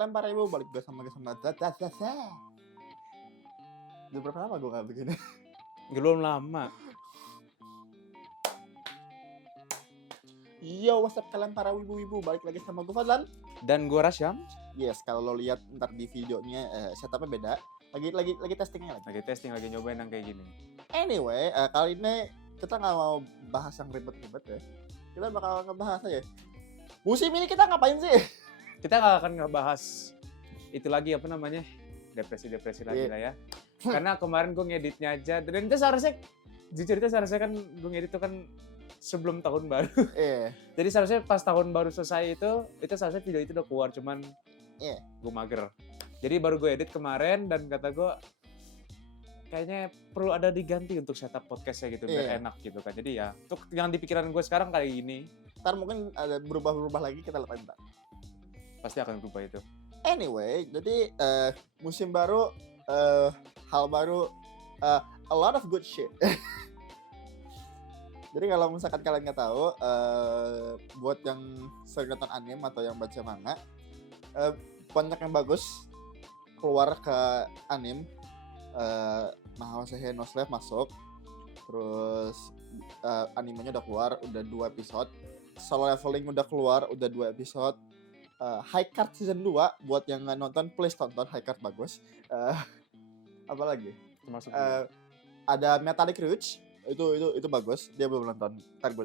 kalian para ibu balik gue sama udah berapa lama gue gak begini. Belum lama. Yo, what's up kalian para wibu-wibu, balik lagi sama gue Fadlan. Dan gue Rasyam. Yes, kalau lo lihat ntar di videonya setupnya beda. Lagi testingnya lagi. Lagi testing, lagi nyobain yang kayak gini. Anyway, kali ini kita nggak mau bahas yang ribet-ribet ya. Kita bakal ngebahas aja. Musim ini kita ngapain sih? Kita gak akan ngebahas itu lagi apa namanya, depresi-depresi lagi lah ya. Karena kemarin gue ngeditnya aja, dan itu seharusnya, jujur itu seharusnya kan gue ngedit itu kan sebelum tahun baru. Iya. Jadi seharusnya pas tahun baru selesai itu seharusnya video itu udah keluar, cuman gue mager. Jadi baru gue edit kemarin dan kata gue kayaknya perlu ada diganti untuk setup podcastnya gitu biar enak gitu kan. Jadi ya untuk yang di pikiran gue sekarang kali ini. Ntar mungkin ada berubah-berubah lagi, kita lihat ntar. Pasti akan berubah itu. Anyway, jadi musim baru, hal baru, a lot of good shit. Jadi kalau misalkan kalian nggak tahu, buat yang sering nonton anime atau yang baca manga, banyak yang bagus keluar ke anime. Mahousehe no Slave masuk, terus animenya udah keluar, udah 2 episode. Solo Leveling udah keluar, udah 2 episode. High Card season 2 buat yang nggak nonton, please tonton, High Card bagus. Apa lagi? Termasuk ada Metallic Rouge, itu bagus. Dia belum nonton. Ntar gue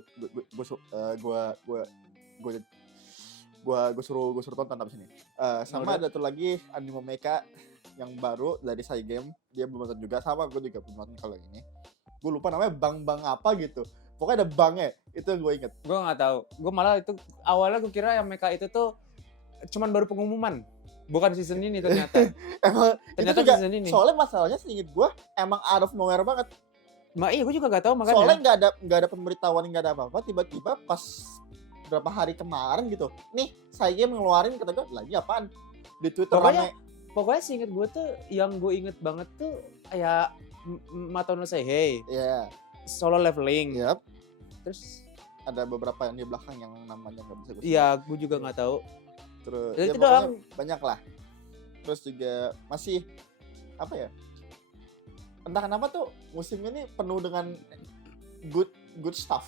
suruh tonton abis ini. Sama ada tuh lagi anime Mecha yang baru dari Saigame, dia belum nonton juga. Sama gue juga belum nonton kalau ini. Gue lupa namanya bang apa gitu. Pokoknya ada bangnya, itu yang gue inget. Gue nggak tahu. Gue malah itu awalnya gue kira yang Mecha itu tuh cuman baru pengumuman, bukan season ini ternyata. Ternyata juga, season ini. Soalnya masalahnya seinget gue emang out of nowhere banget. Iya, gue juga gak tahu makanya. Soalnya nggak ada pemberitahuan, nggak ada apa-apa. Tiba-tiba pas berapa hari kemarin gitu, nih saya ngeluarin, kata gue lagi apaan di Twitter. Pokoknya seinget gue tuh, yang gue inget banget tuh ya Matono Say Hey, Solo Leveling. Yep. Terus ada beberapa yang di belakang yang namanya nggak bisa gue sebut. Iya, gue juga nggak tahu. Terus ya itu doang. Banyak lah. Terus juga masih apa ya? Entah kenapa tuh musim ini penuh dengan good stuff.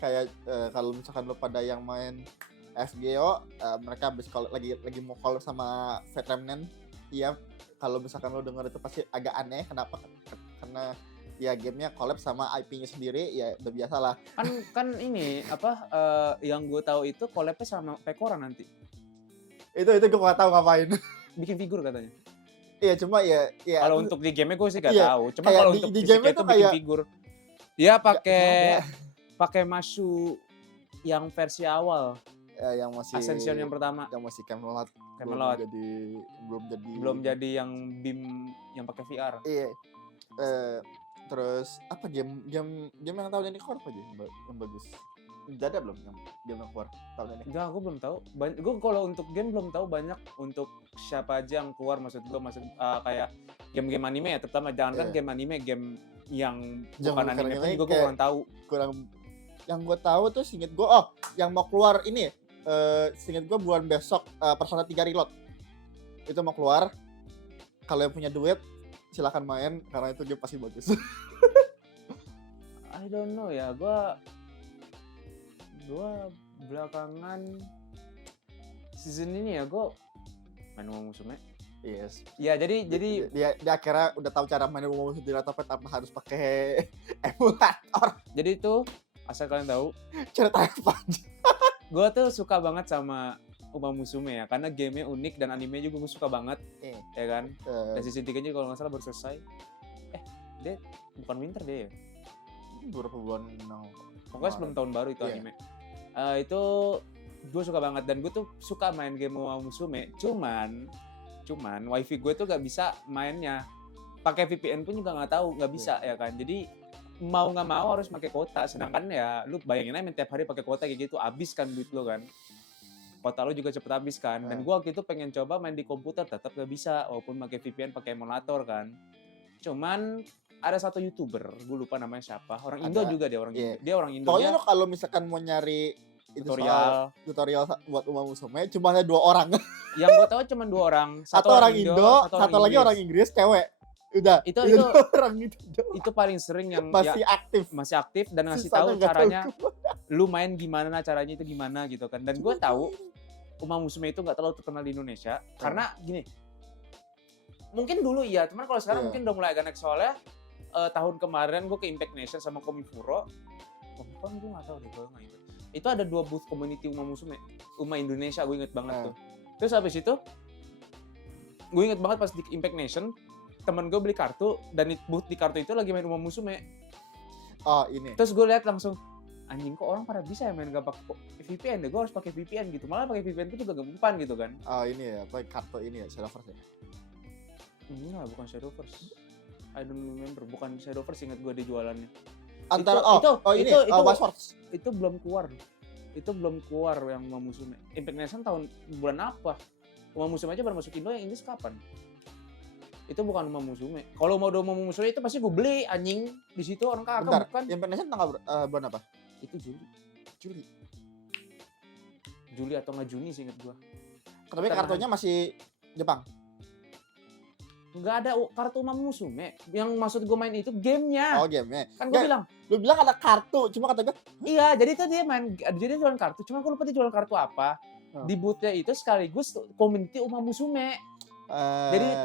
Kayak kalau misalkan lo pada yang main FGO, mereka habis lagi mau collab sama Fate Remnant. Iya, kalau misalkan lo denger itu pasti agak aneh. Kenapa? Karena ya gamenya collab sama IP-nya sendiri, ya udah biasa lah. Kan ini apa yang gue tahu itu collab-nya sama Pekora nanti. Itu gue nggak tahu ngapain. Bikin figur katanya. Iya, cuma ya kalau untuk di game gue sih gak tahu. Cuma kalau untuk di game itu bikin figur. Dia pakai Mashu yang versi awal. Yang masih Ascension yang pertama. Yang masih Camelot. Belum jadi yang BIM yang pakai VR. Iya. Terus apa game yang tahun ini keluar apa aja yang bagus? Udah ada belum yang game yang keluar tahun ini? Enggak, gue belum tahu. Gue kalau untuk game belum tahu banyak untuk siapa aja yang keluar. Maksud kayak game-game anime ya, terutama jangan kan game anime, game yang bukan anime pun juga gue kurang tahu. Yang gue tahu tuh seinget gue, yang mau keluar ini, seinget gue bulan besok, Persona 3 Reload itu mau keluar. Kalau yang punya duit silakan main, karena itu game pasti bagus. I don't know ya, gue belakangan season ini ya gue main Uma Musume. Yes. Ya jadi dia akhirnya udah tahu cara main Uma Musume di laptop tanpa harus pakai emulator. Jadi itu asal kalian tahu ceritanya panjang. Gue tuh suka banget sama Uma Musume ya, karena gamenya unik dan animenya juga gue suka banget, ya kan. Dan season 3-nya kalau nggak salah baru selesai. Dia bukan winter dia ya. Beberapa bulan pokoknya sebelum tahun baru itu anime. Itu gue suka banget dan gue tuh suka main game Uma Musume. Cuman wifi gue tuh gak bisa mainnya. Pakai VPN pun juga nggak bisa ya kan. Jadi mau nggak mau harus pakai kuota. Sedangkan ya lu bayangin aja main tiap hari pakai kuota kayak gitu, habis kan duit lo kan. Kuota lo juga cepet habis kan. Dan gue waktu itu pengen coba main di komputer, tetap gak bisa walaupun pakai VPN, pakai emulator kan. Cuman ada satu YouTuber, gue lupa namanya siapa. Orang Indo juga dia, Indo. Pokoknya lo kalau misalkan mau nyari itu tutorial. soal tutorial buat Uma Musume cuma ada 2 orang. Yang gue tahu cuma 2 orang. Satu orang Indo, satu lagi orang Inggris cewek. Udah. Itu 2 orang itu paling sering yang masih aktif. masih aktif dan ngasih Sisanya tahu nggak caranya. tahu. Lu main gimana, caranya itu gimana gitu kan. Dan gue tahu Uma Musume itu nggak terlalu terkenal di Indonesia karena gini. Mungkin dulu iya, cuman kalau sekarang mungkin udah mulai agak naik soalnya tahun kemarin gue ke Impact Nation sama Komifuro. Komifuro gue nggak tahu deh, gue nggak ingat. Itu ada 2 booth community Uma Musume, Uma Indonesia, gue inget banget tuh. Terus habis itu, gue inget banget pas di Impact Nation, temen gue beli kartu dan booth di kartu itu lagi main Uma Musume. Oh ini. Terus gue lihat langsung, anjing kok orang pada bisa ya main gak pakai VPN deh, gue harus pakai VPN gitu. Malah pakai VPN itu juga gak mempan gitu kan. Oh ini ya, apa kartu ini ya, Shadowverse ya? Enggak, bukan Shadowverse. I don't remember, bukan Shadowverse, ingat gue di jualannya. Antara ini Washwords. Itu belum keluar. Itu belum keluar yang Uma Musume. Impact Nation tahun bulan apa? Uma Musume aja baru masuk Indo, yang Inggris kapan? Itu bukan Uma Musume. Kalau mau Uma Musume itu pasti gue beli anjing. Di situ orang kakak bukan. Impact Nation tanggal bulan apa? Itu Juli. Juli. Juli atau nggak Juni sih inget gue. Tapi kartunya masih Jepang. Nggak ada kartu Uma Musume. Yang maksud gue main itu gamenya. Oh gamenya. Kan gue bilang. Lu bilang ada kartu, cuma kata gue. Iya, jadi itu dia main. Jadi dia jualan kartu. Cuma gue lupa dia jualan kartu apa. Di booth-nya itu sekaligus community Uma Musume.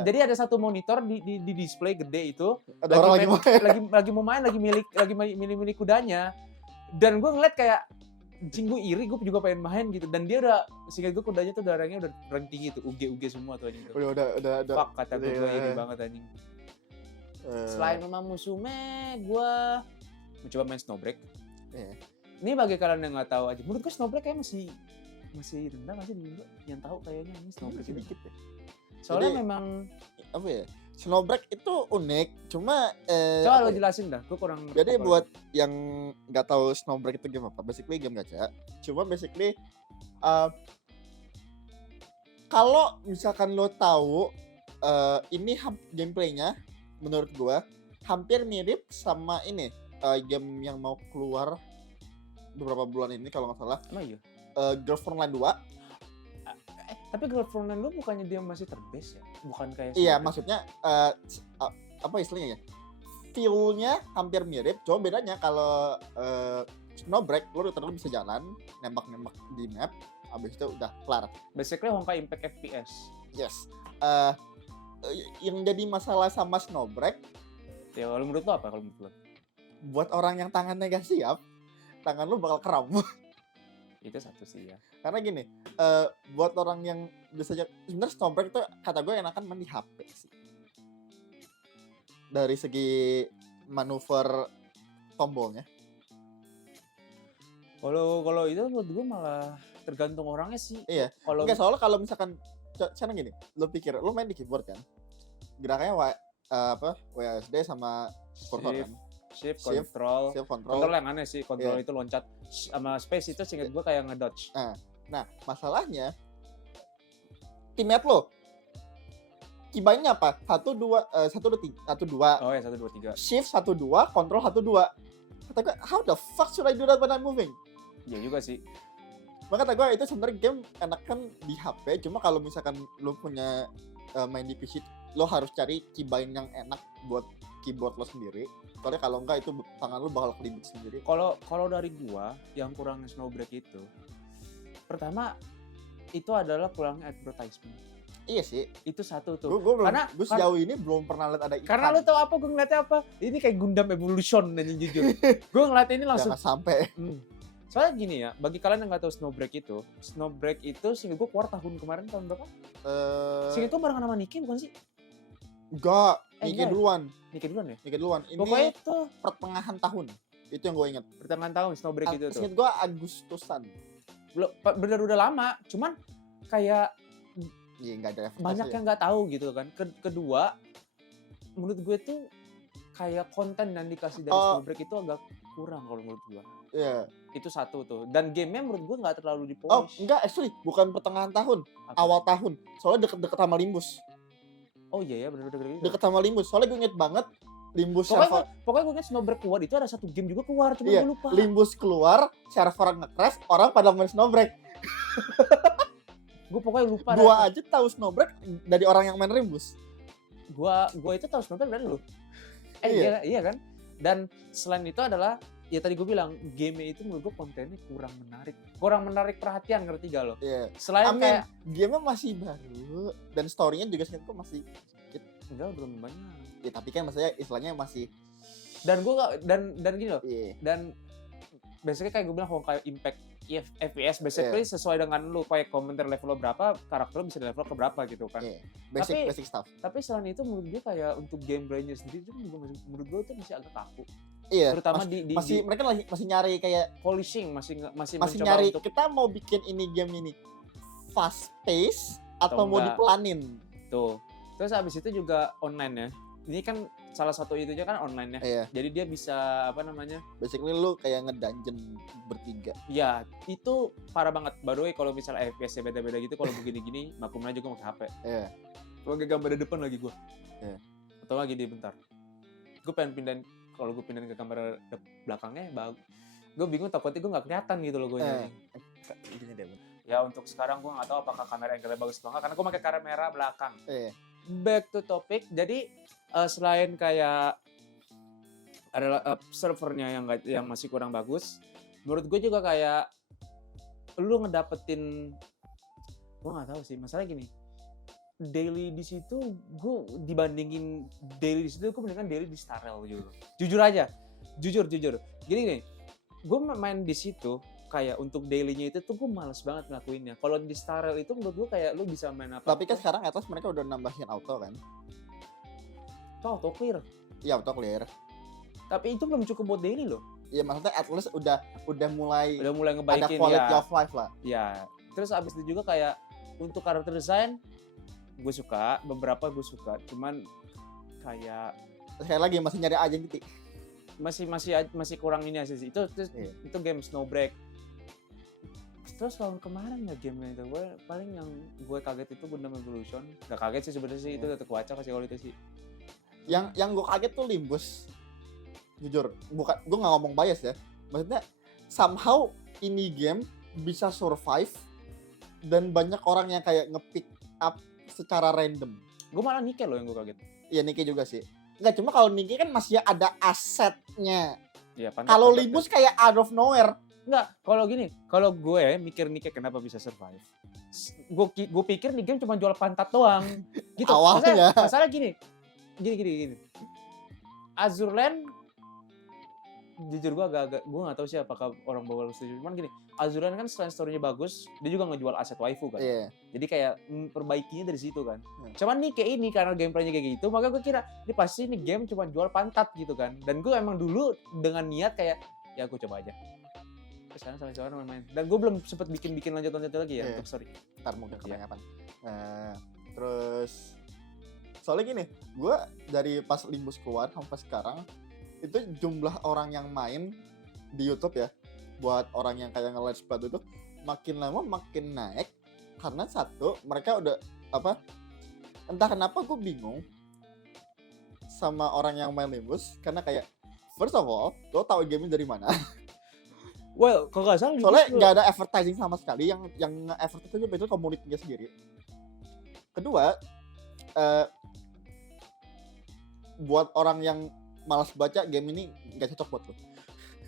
Jadi ada satu monitor di display gede itu. Ada orang lagi mau main, lagi milih kudanya. Dan gue ngeliat kayak anjing gue iri, gue juga pengen main gitu. Dan dia udah, singkat gue kudanya tuh udah rank tinggi tuh, UG semua tuh anjing. Udah. Fuck, kata gue iri banget anjing. Selain Uma Musume, gue mencoba main Snowbreak. Ini bagi kalian yang nggak tahu aja, menurut gue Snowbreak kayak masih rendah nggak sih di Indo? Yang tahu kayaknya ini Snowbreak sedikit ya. Soalnya Jadi, memang apa ya? Snowbreak itu unik, cuma coba lo jelasin dah, gue kurang. Jadi buat yang nggak tahu Snowbreak itu game apa, basically game gacha. Cuma basically kalau misalkan lo tahu ini gameplaynya menurut gua hampir mirip sama ini game yang mau keluar beberapa bulan ini kalau nggak salah. Emang iya? Girlfriend Online 2. Tapi Girlfriend Online lu bukannya dia masih terbase ya? Bukan kayak iya, maksudnya apa istilahnya ya? Feel-nya hampir mirip, cuma bedanya kalau Snowbreak lu terus bisa jalan, nembak-nembak di map, habis itu udah kelar. Basically Honkai Impact FPS. Yes. Yang jadi masalah sama Snowbreak, ya kalau menurut lu apa kalau menurut lu? Buat orang yang tangannya gak siap, tangan lu bakal kram. Itu satu sih ya. Karena gini, buat orang yang biasanya sebenarnya Snowbreak itu kata gue enakan main di HP sih. Dari segi manuver tombolnya. Kalau itu menurut gue malah tergantung orangnya sih. Iya. Enggak, soalnya kalau misalkan sekarang gini, lu pikir lu main di keyboard kan? Gerakannya WASD sama kursor kan? Shift, control yang aneh sih, control itu loncat sama space itu singkat gue kayak ngedodge. Nah, masalahnya teammate lo keybind-nya apa? 1 2 1 2 Oh ya, 1 2 3. Shift 1 2, control 1 2. Kata gue, how the fuck should I do that when I'm moving? Iya juga sih. Maka kata gue itu sebenarnya game enakan di HP, cuma kalau misalkan lo punya main di PC, lo harus cari keybind yang enak buat keyboard lo sendiri. Soalnya kalau enggak itu tangan lo bakal kelibet sendiri. Kalau dari gua yang kurang Snowbreak itu, pertama itu adalah kurangnya advertisement. Iya sih. Itu satu tuh. Karena gue sejauh ini belum pernah lihat ada iklan. Karena lo tau apa gue ngeliatnya apa? Ini kayak Gundam Evolution dan jujur. Gue ngeliat ini langsung. Jangan sampai. Soalnya gini ya, bagi kalian yang nggak tahu Snowbreak itu sehingga gue keluar tahun kemarin, tahun berapa? Sehingga itu barengan sama Niki bukan sih? Enggak, Niki duluan. Niki duluan ya? Niki duluan. Ini pokoknya itu pertengahan tahun. Itu yang gue inget. Pertengahan tahun Snowbreak itu tuh. Ingat gue Agustusan. Bener udah lama, cuman kayak nggak ada banyak yang nggak tahu gitu kan. Kedua, menurut gue tuh kayak konten yang dikasih dari Snowbreak itu agak kurang kalau menurut gue. Iya. Itu satu tuh. Dan gamenya menurut gue nggak terlalu dipolish. Oh enggak, actually bukan pertengahan tahun, awal tahun. Soalnya deket-deket sama Limbus. Oh iya ya, bener-bener gitu. Deket sama Limbus. Soalnya gue inget banget Limbus Pokoknya server, pokoknya gue kan Snowbreak keluar itu ada satu game juga keluar, cuma iya, gue lupa. Limbus keluar, server nge-crash, orang pada main Snowbreak. Gue pokoknya lupa. Gua aja tahu Snowbreak dari orang yang main Limbus. Gua itu tahu Snowbreak dari lu. Iya. Iya kan? Dan selain itu adalah ya tadi gue bilang game itu menurut gue kontennya kurang menarik perhatian, ngerti gak lo? Iya. Selain Amin, kayak game-nya masih baru dan story-nya juga seingat gua masih sedikit. enggak belum banyak. Ya tapi kan maksudnya istilahnya masih Dan gue dan gini loh. iya. Dan basically kayak gue bilang Honkai Impact FPS basically sesuai dengan lu kayak komentar level lo berapa, karakter lo bisa di level ke berapa gitu kan. Iya. Basic stuff. Tapi selain itu menurut gue kayak untuk gameplaynya sendiri itu menurut gue itu masih agak kaku. Iya. Terutama masih mereka masih nyari kayak polishing, masih mencoba nyari untuk kita mau bikin ini game ini fast pace atau mau enggak. dipelanin. tuh. Terus habis itu juga online ya. Ini kan salah satu itu aja kan online ya. Iya. Jadi dia bisa apa namanya? Basically lu kayak ngedungeon bertiga. Ya, itu parah banget. Baru kalau misalnya FPS beda-beda gitu kalau begini-gini maklum aja gue pakai HP. Iya. Pakai gambar di depan lagi gue. Iya. Atau lagi di bentar. Gue pengen pindahin kalau gue pindahin ke gambar belakangnya bagus. Gue bingung takutnya gue nggak kelihatan gitu loh gue nyari. Gini deh. Ya untuk sekarang gue nggak tahu apakah kamera angle bagus atau nggak karena gue pakai kamera belakang. Iya. Back to topic. Jadi selain kayak adalah servernya yang masih kurang bagus, menurut gue juga kayak lu ngedapetin, gue nggak tahu sih masalah gini. Daily di situ gue dibandingin daily di situ gue mendingan daily di Starrel gitu. Jujur aja, jujur. Gini nih, gue main di situ kayak untuk dailynya itu tuh gue males banget ngelakuinnya. Kalau di Starrel itu menurut gue kayak lu bisa main apa? Tapi kan sekarang atas mereka udah nambahin auto kan? Itu auto clear. Iya auto clear. Tapi itu belum cukup buat daily loh. Iya maksudnya at least udah mulai Udah ada ngebaikin quality ya. of life lah. Ya. Terus abis itu juga kayak untuk karakter design gue suka, beberapa gue suka. Cuman kayak Sekali lagi masih nyari aja gitu. masih kurang ini aja sih. Itu game Snowbreak. Terus tahun kemarin ya game itu gue paling yang gue kaget itu Gundam Evolution. Gak kaget sih sebenarnya sih, itu udah kebaca kasih kalau itu sih. Yang gue kaget tuh Limbus. Jujur, bukan gue nggak ngomong bias ya. Maksudnya somehow ini game bisa survive dan banyak orang yang kayak nge-pick up secara random. Gue malah Nike loh yang gue kaget. Iya Nike juga sih. Enggak, cuma kalau Nike kan masih ada asetnya. Iya, Kalau Limbus kayak out of nowhere. Enggak, kalau gini, kalau gue mikir Nike kenapa bisa survive. Gue pikir nih game cuma jual pantat doang. Gitu. Awalnya. Masalah gini. Azurland jujur gue agak gue nggak tahu sih apakah orang bawah setuju, cuman gini, Azurland kan selain story-nya bagus, dia juga ngejual aset waifu kan. Iya. Jadi kayak perbaikinya dari situ kan. Cuman nih kayak ini karena gameplaynya kayak gitu, maka gue kira ini pasti nih game cuma jual pantat gitu kan. Dan gue emang dulu dengan niat kayak ya gue coba aja. Sekarang sampai main. Dan gue belum sempet bikin lanjut lagi ya untuk story. Ntar mungkin kebanyakan. Terus soalnya gini, gue dari pas Limbus keluar sampai sekarang itu jumlah orang yang main di YouTube ya, buat orang yang kayak nge-let's play itu makin lama makin naik karena satu mereka udah apa? Entah kenapa gue bingung sama orang yang main Limbus karena kayak first of all, lo tahu game ini dari mana? Well, kalau nggak salah Soalnya nggak ada advertising sama sekali, yang nge-advertise itu komunitasnya sendiri. Kedua, buat orang yang malas baca, game ini nggak cocok buat lo.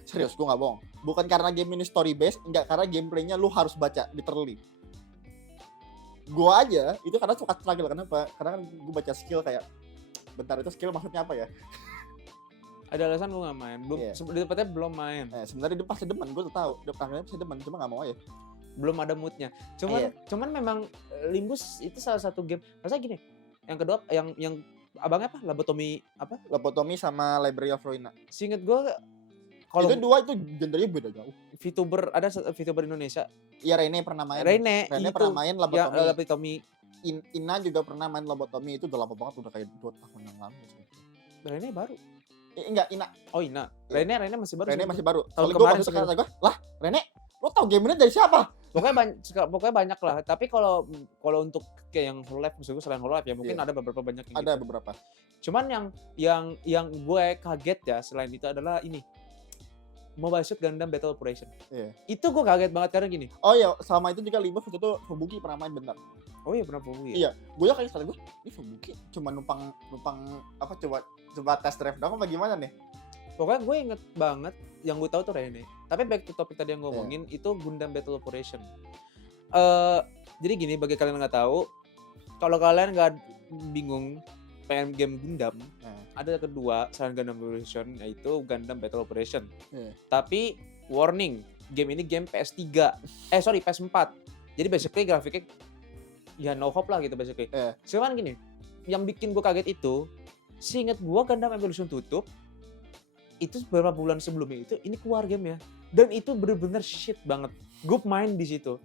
Serius, gue nggak bohong. Bukan karena game ini story based, nggak, karena gameplaynya lu harus baca literally. Gue aja itu karena suka struggle. Kenapa? Karena kan gue baca skill kayak, bentar itu skill maksudnya apa ya? Ada alasan gue nggak main. Belum, di tempatnya belum main. Sebenarnya dia pasti demen, gue tahu. Dia tangannya pasti demen, cuma nggak mau aja. Belum ada moodnya. Cuman memang Limbus itu salah satu game. Rasanya gini. Yang kedua, yang abangnya apa? Lobotomy sama Library of Ruina. Seinget gue kalau itu dua itu gendernya beda jauh. VTuber, ada VTuber Indonesia. Iya, Rene pernah main. Rene pernah main Lobotomy. Ya, Lobotomy. Ina juga pernah main Lobotomy, itu udah lama banget, udah kayak 2 tahun yang lalu. Rene baru. Enggak, Ina. Oh, Ina. Rene masih baru. Rene masih baru. Tahun kemarin kemarin gue kata gue, lah Rene, lo tau game ini dari siapa? Pokoknya banyak lah. Tapi kalau untuk kayak yang Hololive, maksud gue selain Hololive ya mungkin Iya. ada beberapa banyak yang Ada gitu. beberapa. Cuman yang gue kaget ya selain itu adalah ini. Mobile Suit Gundam Battle Operation. Iya. Itu gue kaget banget karena gini. Oh iya, sama itu juga Libas waktu itu Fubuki pernah main bentar. Oh iya pernah Fubuki ya? Iya, gue ya kayak sekali gue, ini Fubuki cuma numpang apa coba test drive doang apa gimana nih? Pokoknya gue inget banget yang gue tahu tuh Rene. Tapi back to topik tadi yang ngomongin itu Gundam Battle Operation. Jadi gini bagi kalian yang nggak tahu, kalau kalian nggak bingung pengen game Gundam, ada kedua selain Gundam Evolution yaitu Gundam Battle Operation. Tapi warning, game ini game PS3. PS4. Jadi basically grafiknya ya no hope lah gitu basically. Cuman gini, yang bikin gue kaget itu, seinget gue Gundam Evolution tutup itu beberapa bulan sebelumnya itu ini keluar game ya. Dan itu bener-bener shit banget. Gue main di situ.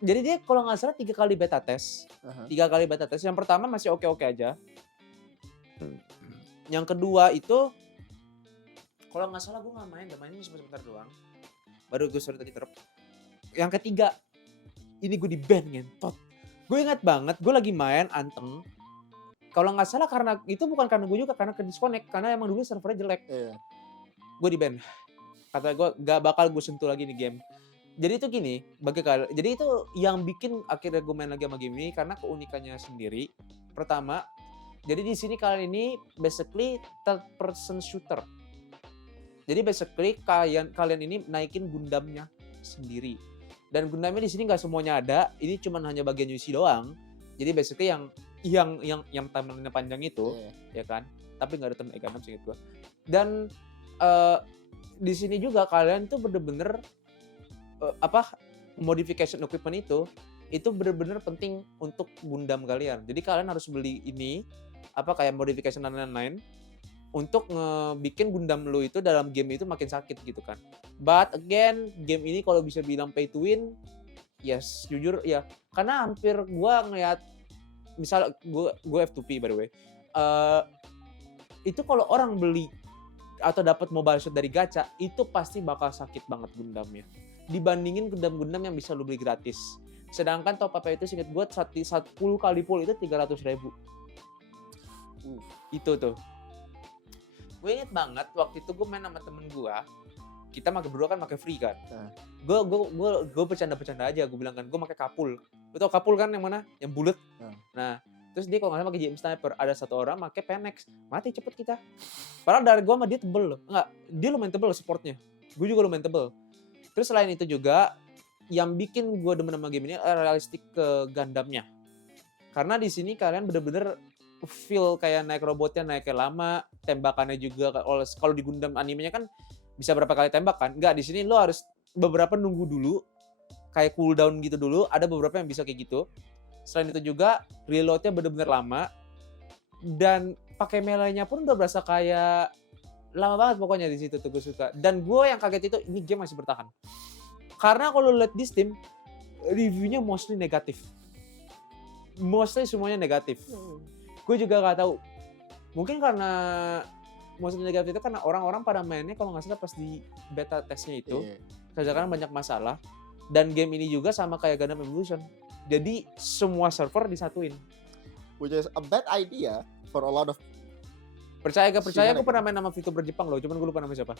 Jadi dia kalau nggak salah 3 kali beta test. 3 kali beta test. Yang pertama masih oke-oke aja. Yang kedua itu kalau nggak salah gue nggak main, mainnya sebentar doang. Baru gue sorry tadi terap. Yang ketiga ini gue di ban ngentot. Gue ingat banget gue lagi main anteng. Kalau nggak salah karena itu bukan karena gue juga, karena ke disconnect karena emang dulu servernya jelek. Gue di ban. Kata gue gak bakal gue sentuh lagi nih game. Jadi itu gini, jadi itu yang bikin akhirnya gue main lagi sama game ini karena keunikannya sendiri. Pertama, jadi di sini kalian ini basically third person shooter. Jadi basically kalian ini naikin Gundamnya sendiri. Dan Gundamnya di sini nggak semuanya ada, ini cuma hanya bagian UC doang. Jadi basically yang timeline panjang itu, ya kan? Tapi nggak ada temen Gundam seinget gue. Dan di sini juga kalian tuh bener-bener modification equipment itu bener-bener penting untuk Gundam kalian. Jadi kalian harus beli ini kayak modification dan lain-lain untuk ngebikin Gundam lu itu dalam game itu makin sakit gitu kan. But again, game ini kalau bisa bilang pay to win, yes, jujur ya. Karena hampir gua ngeliat misal gue F2P by the way. Itu kalau orang beli atau dapat mobile suit dari gacha, itu pasti bakal sakit banget Gundamnya. Dibandingin Gundam-Gundam yang bisa lu beli gratis. Sedangkan top up itu singkat gue 10 kali full itu 300.000. Itu tuh. Gue inget banget waktu itu gue main sama temen gue. Kita berdua kan pakai free kan. Gue bercanda-bercanda aja. Gue bilang kan gue pakai kapul. Lu tau kapul kan yang mana? Yang bulat. Nah, terus dia kalau nggak salah pakai JM Sniper. Ada satu orang pakai Penex. Mati cepet kita. Padahal dari gue sama dia tebel loh. Enggak, dia lumayan tebel supportnya. Gue juga lumayan tebel. Terus selain itu juga yang bikin gue demen sama game ini realistik ke Gundamnya. Karena di sini kalian bener-bener feel kayak naik robotnya naiknya lama, tembakannya juga kalau di Gundam animenya kan bisa berapa kali tembak kan? Enggak, di sini lo harus beberapa nunggu dulu, kayak cooldown gitu dulu. Ada beberapa yang bisa kayak gitu. Selain itu juga reloadnya bener-bener lama dan pakai melee-nya pun udah berasa kayak lama banget pokoknya di situ tuh gue suka. Dan gue yang kaget itu ini game masih bertahan. Karena kalau lihat di Steam reviewnya mostly negatif. Mostly semuanya negatif. Gue juga nggak tahu. Mungkin karena mostly negatif itu karena orang-orang pada mainnya kalau nggak salah pas di beta testnya itu, karena banyak masalah. Dan game ini juga sama kayak Gundam Evolution. Jadi semua server disatuin. Which is a bad idea for a lot of. Percaya gak percaya, gue pernah main sama VTuber Jepang loh, cuman gue lupa nama siapa.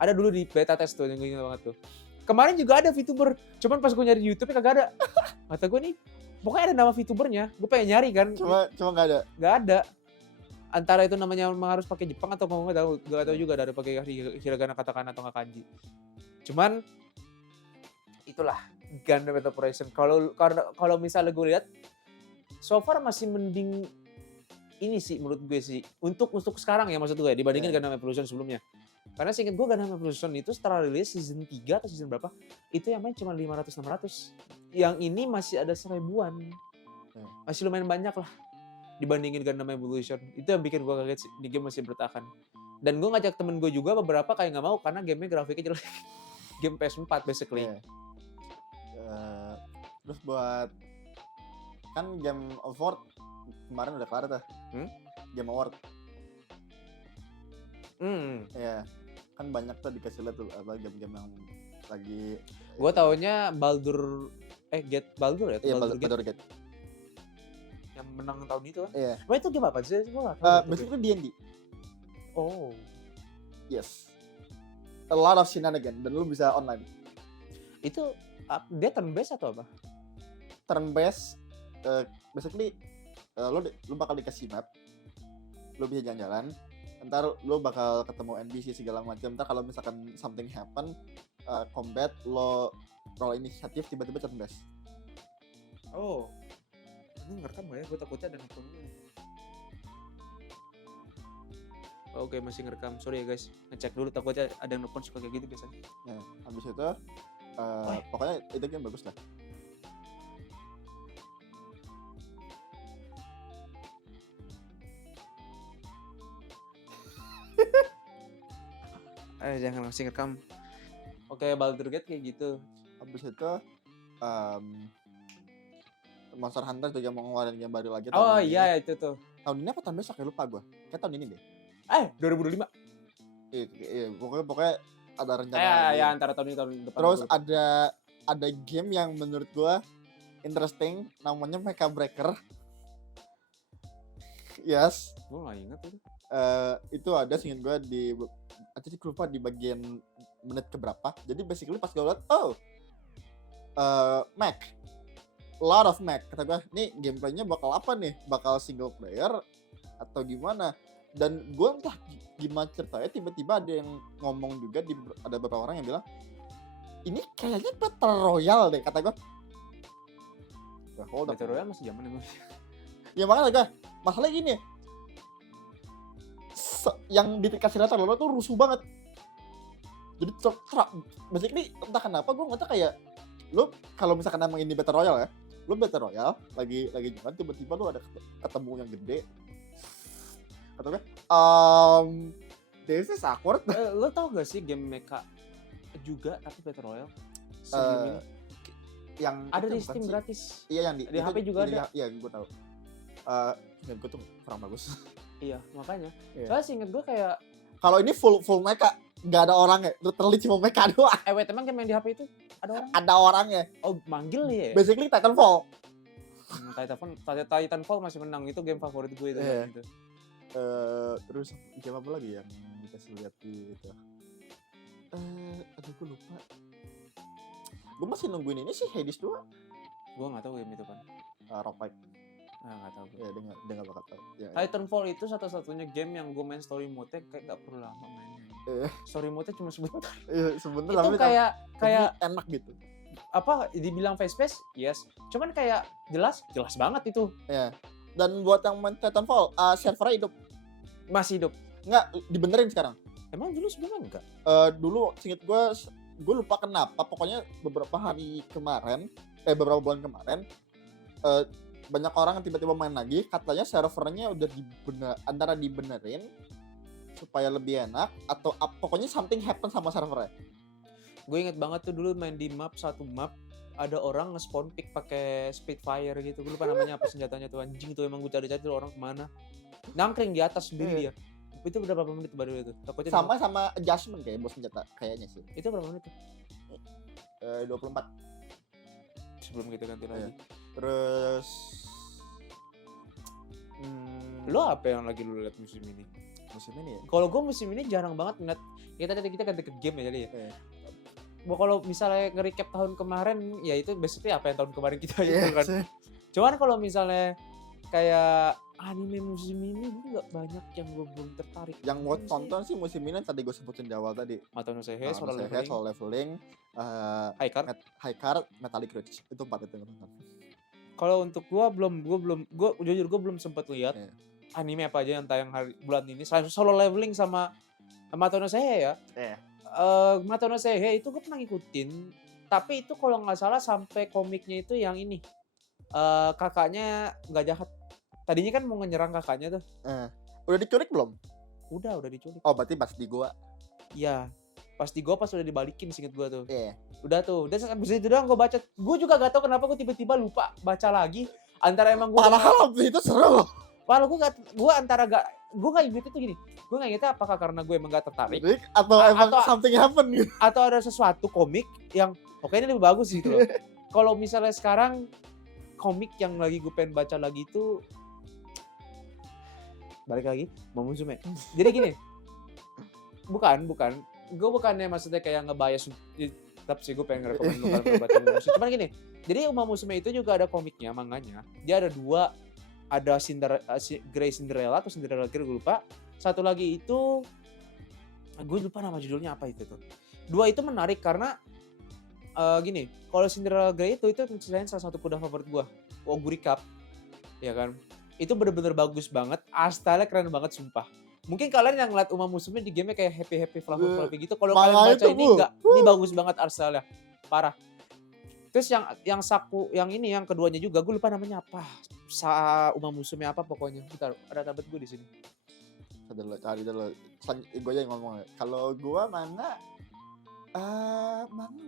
Ada dulu di beta test tuh yang gue ingat banget tuh. Kemarin juga ada VTuber, cuman pas gue nyari di YouTube kagak ada. Kata gue nih, pokoknya ada nama VTubernya. Gue pengen nyari kan. Cuma nggak ada. Nggak ada. Antara itu namanya memang harus pakai Jepang atau nggak tahu. Nggak tahu juga dari pakai hiragana, katakana atau nggak kanji. Cuman itulah Gundam Battle Operation. Kalau misalnya gue lihat, so far masih mending ini sih menurut gue sih untuk sekarang ya maksud gue dibandingin Gundam Evolution sebelumnya. Karena seinget gue Gundam Evolution itu setelah rilis season 3 atau season berapa itu yang main cuma 500-600. Yang ini masih ada 1000-an. Masih lumayan banyak lah dibandingin Gundam Evolution. Itu yang bikin gue kaget sih, di game masih bertahan. Dan gue ngajak temen gue juga beberapa kayak nggak mau karena gamenya grafiknya jelek. Game PS4 basically. Terus buat kan Game Award kemarin udah kelar tuh. Game Award. Ya, kan banyak tuh dikasih lihat tuh apa game-game yang lagi. Gue taunya Baldur ya? Iya, Baldur Gate Baldur's Gate. yang menang tahun itu kan. Iya. Wah itu game apa sih? Gue gak tahu. Basically D&D. Oh. Yes. A lot of shenanigans dan lu bisa online. Itu dia turn based atau apa? Turn based, basically lu bakal dikasih map, lu bisa jalan-jalan, ntar lu bakal ketemu NPC segala macam. Ntar kalau misalkan something happen, combat, lo roll inisiatif, tiba-tiba turn based. Oh. Ini ngerekam gak ya? Gue takutnya ada nelfon. Oke, masih ngerekam. Sorry ya guys. Ngecek dulu, takutnya ada yang nelfon suka kayak gitu biasanya. Nah, habis itu pokoknya itu game bagus lah. Jangan masih ngerekam. Oke, Baldur's Gate kayak gitu. Habis itu Monster Hunter juga mau ngeluarin game baru lagi Oh tahun ini. iya itu tuh. Tahun ini apa tahun besok ya, lupa gue. Kayak tahun ini deh. 2025. Iya, pokoknya ada rencana lagi. Ya antara tahun ini tahun depan. Terus ada game yang menurut gue interesting, namanya Mecha Breaker. Yes. Gue gak inget itu. Itu ada singin gue jadi lupa di bagian menit keberapa. Jadi basically pas gue liat, mech, lot of mech. Kata gue, nih gameplaynya bakal apa nih? Bakal single player atau gimana? Dan gue entah gimana ceritanya, tiba-tiba ada yang ngomong juga, ada beberapa orang yang bilang, ini kayaknya Battle Royale deh, kata gue. Hold up. Battle Royale masih zaman emang. Ya makanya gue, masalahnya gini, yang dikasih lihat lo tuh rusuh banget. Jadi basically entah kenapa gue nggak tahu, kayak lo kalau misalkan emang ini Battle Royale ya, lo Battle Royale lagi jalan, tiba-tiba lo ada ketemu yang gede, kata gue, this is awkward. Lo tau gak sih game mecha juga tapi Battle Royale sebelum ini Yang ada itu di bukan Steam sih? gratis. Iya, yang di HP juga ada. Iya, gue tahu. Gue tuh kurang bagus. Iya makanya. Iya. Soalnya seinget gue kayak Kalau ini full mecha, nggak ada orangnya, terlalu cuma mecha doang. wait, emang game yang di HP itu ada orang? Ada orangnya. Oh manggil ya? Basically Titanfall. Titanfall masih menang, itu game favorit gue itu. Iya. Gitu. Terus game apa lagi yang dikasih lihat di itu? Aduh gue lupa. Gue masih nungguin ini sih, Hades 2. Gue nggak tahu game itu kan. Roguelike. Nggak tahu. Ya dia nggak bakal tahu. Ya, Titanfall itu satu-satunya game yang gue main story mode kayak gak perlu lama mainnya. Story mode cuma sebentar. Sebentar Itu kayak enak gitu. apa dibilang face yes, cuman kayak jelas banget itu. Ya. Dan buat yang main Titanfall, servernya hidup. Masih hidup. Nggak, dibenerin sekarang. Emang dulu sebelumnya enggak? Dulu seinget gue lupa kenapa, pokoknya beberapa beberapa bulan kemarin, banyak orang yang tiba-tiba main lagi, katanya servernya udah antara dibenerin supaya lebih enak, atau pokoknya something happen sama servernya. Gue inget banget tuh dulu main di satu map ada orang nge-spawn pick pakai Spitfire gitu. Gue lupa namanya apa senjatanya tuh, anjing tuh, emang gue cari tuh orang kemana. Nangkring di atas sendiri dia. Itu berapa menit baru itu? Takutnya sama adjustment kayak bos senjata kayaknya sih. itu berapa menit tuh? 24. Sebelum kita ganti lagi. Terus lo apa yang lagi lo lihat musim ini? Musim ini ya? Kalau gue musim ini jarang banget ngeliat. Kita ganti ke game ya jadi ya. Kalau misalnya nge-recap tahun kemarin, ya itu basically apa yang tahun kemarin kita itu kan. Cuman kalau misalnya kayak anime musim ini gue nggak banyak yang gue belum tertarik. Yang gue tonton sih musim ini tadi gue sebutin di awal tadi. Mata no Sehe, Solo Leveling, High Card, Metallic Reach. Itu 4 itu yang gue tonton. Kalau untuk gue jujur gue belum sempat lihat anime apa aja yang tayang bulan ini. Solo Leveling sama Mata no Sehe ya. Mata no Sehe itu gue pernah ngikutin, tapi itu kalau nggak salah sampai komiknya itu yang ini kakaknya nggak jahat. Tadinya kan mau nyerang kakaknya tuh. Udah diculik belum? Udah diculik. Oh berarti pas di gua. Iya, pas di gua pas udah dibalikin, seinget gua tuh. Iya. Udah tuh, udah habis itu doang gua baca. Gua juga gak tahu kenapa gua tiba-tiba lupa baca lagi. Antara emang gua padahal itu seru. Padahal gua antara gak gue nggak inget itu gini. Gue nggak ingetnya apakah karena gue emang gak tertarik Atau emang atau something happen gitu. atau ada sesuatu komik yang oke ini lebih bagus gitu loh. Kalau misalnya sekarang komik yang lagi gue pengen baca lagi itu balik lagi Momosume. Jadi gini, bukan gue bukannya maksudnya kayak nge-bias, tetap sih gue pengen rekomend lu kalau baca Momosume. Cuman gini, jadi Momosume itu juga ada komiknya, manganya. Dia ada 2, ada Grey Cinderella atau Cinderella Grey, gue lupa. Satu lagi itu gue lupa nama judulnya apa itu tuh. 2 itu menarik karena gini, kalau Cinderella Grey itu selain salah satu kuda favorit gue, Oguri Cup, ya kan. Itu bener-bener bagus banget, style-nya keren banget sumpah. Mungkin kalian yang ngeliat Uma Musume di game kayak happy fluffy gitu. Kalau kalian baca ini enggak, ini bagus banget art style-nya, parah. Terus yang keduanya juga gue lupa namanya apa, Uma Musume apa pokoknya. Bentar, ada tablet gue di sini. Cari dulu. Gue aja yang ngomong ya. Kalau gue manga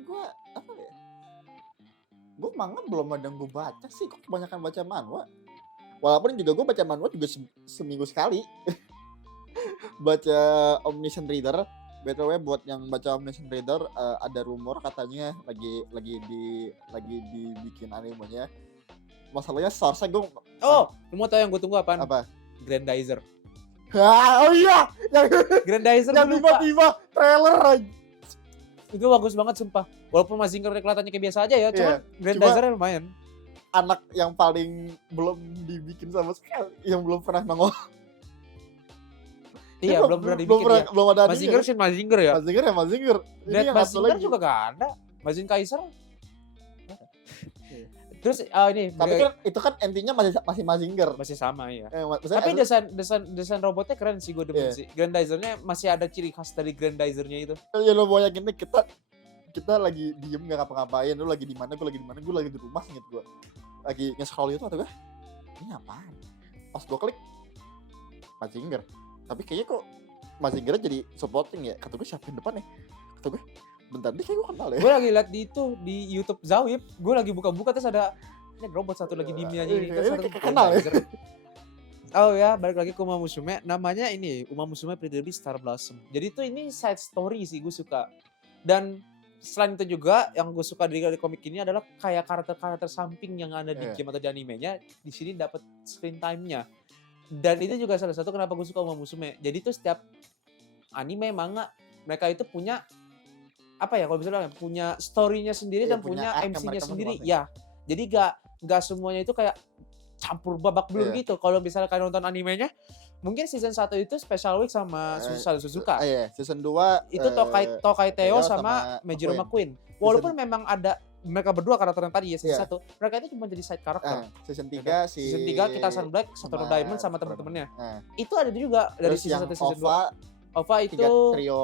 gue apa ya? Gue manga belum ada yang gue baca sih. Kok kebanyakan baca manhwa. Walaupun juga gue baca manhwa juga seminggu sekali. Baca Omniscient Reader. BTW buat yang baca Omniscient Reader, ada rumor katanya lagi dibikin animenya. Masalahnya source-nya gue... Oh, lu mau tau yang gue tunggu apaan? Apa? Grandizer. Oh iya, Grandizer yang tiba-tiba trailer aja. Itu bagus banget sumpah. Walaupun Mazinger kelihatannya kayak biasa aja ya, cuman Grandizer lumayan. Anak yang paling belum dibikin sama sekali, yang belum pernah nongol. Iya, belum pernah dibikin. Belum ada Mazinger sih Mazinger ya. Mazinger. Dead Mazinger juga gak ada. Mazin Kaiser. Terus ini tapi kan itu kan intinya masih Mazinger. Masih sama ya. Tapi desain robotnya keren sih, gue demen sih. Grandizernya masih ada ciri khas dari Grandizernya itu. Ya lo mau yakin nih kita lagi diem nggak ngapa-ngapain, lu lagi di mana, gue lagi di rumah gitu, gue lagi nge-scroll itu atau gue ini apaan? Pas gue klik Mazinger, tapi kayaknya kok Mazinger jadi supporting ya, kata gue siapa yang depan ya, kata gue bentar deh kayak gue kenal ya. Gue lagi liat di YouTube Zawip, gue lagi buka-buka terus ada ini robot satu lagi di nyanyi ini, terus satu kenal ya. Oh ya, balik lagi ke Uma Musume, namanya ini Uma Musume Pretty Derby Star Blossom. Jadi itu ini side story sih, gue suka. Dan selain itu juga yang gue suka dari komik ini adalah kayak karakter-karakter samping yang ada di game atau di animenya di sini dapat screen time-nya. Dan itu juga salah satu kenapa gue suka Uma Musume. Jadi tuh setiap anime, manga, mereka itu punya apa ya, kalau misalnya punya story-nya sendiri dan punya MC-nya sendiri. Ya. Jadi gak semuanya itu kayak campur babak belur gitu. Kalau misalnya kalian nonton animenya, mungkin season 1 itu Special Week sama Suzuka. Season 2 itu Tokai Teo sama Mejiro McQueen. Walaupun memang ada mereka berdua karakter yang tadi ya season 1, mereka itu cuma jadi side karakter. Season 3 season 3 kita Sun Black, Satoru Diamond sama teman-temannya. Itu ada juga dari season 1 season 2. Ova itu trio.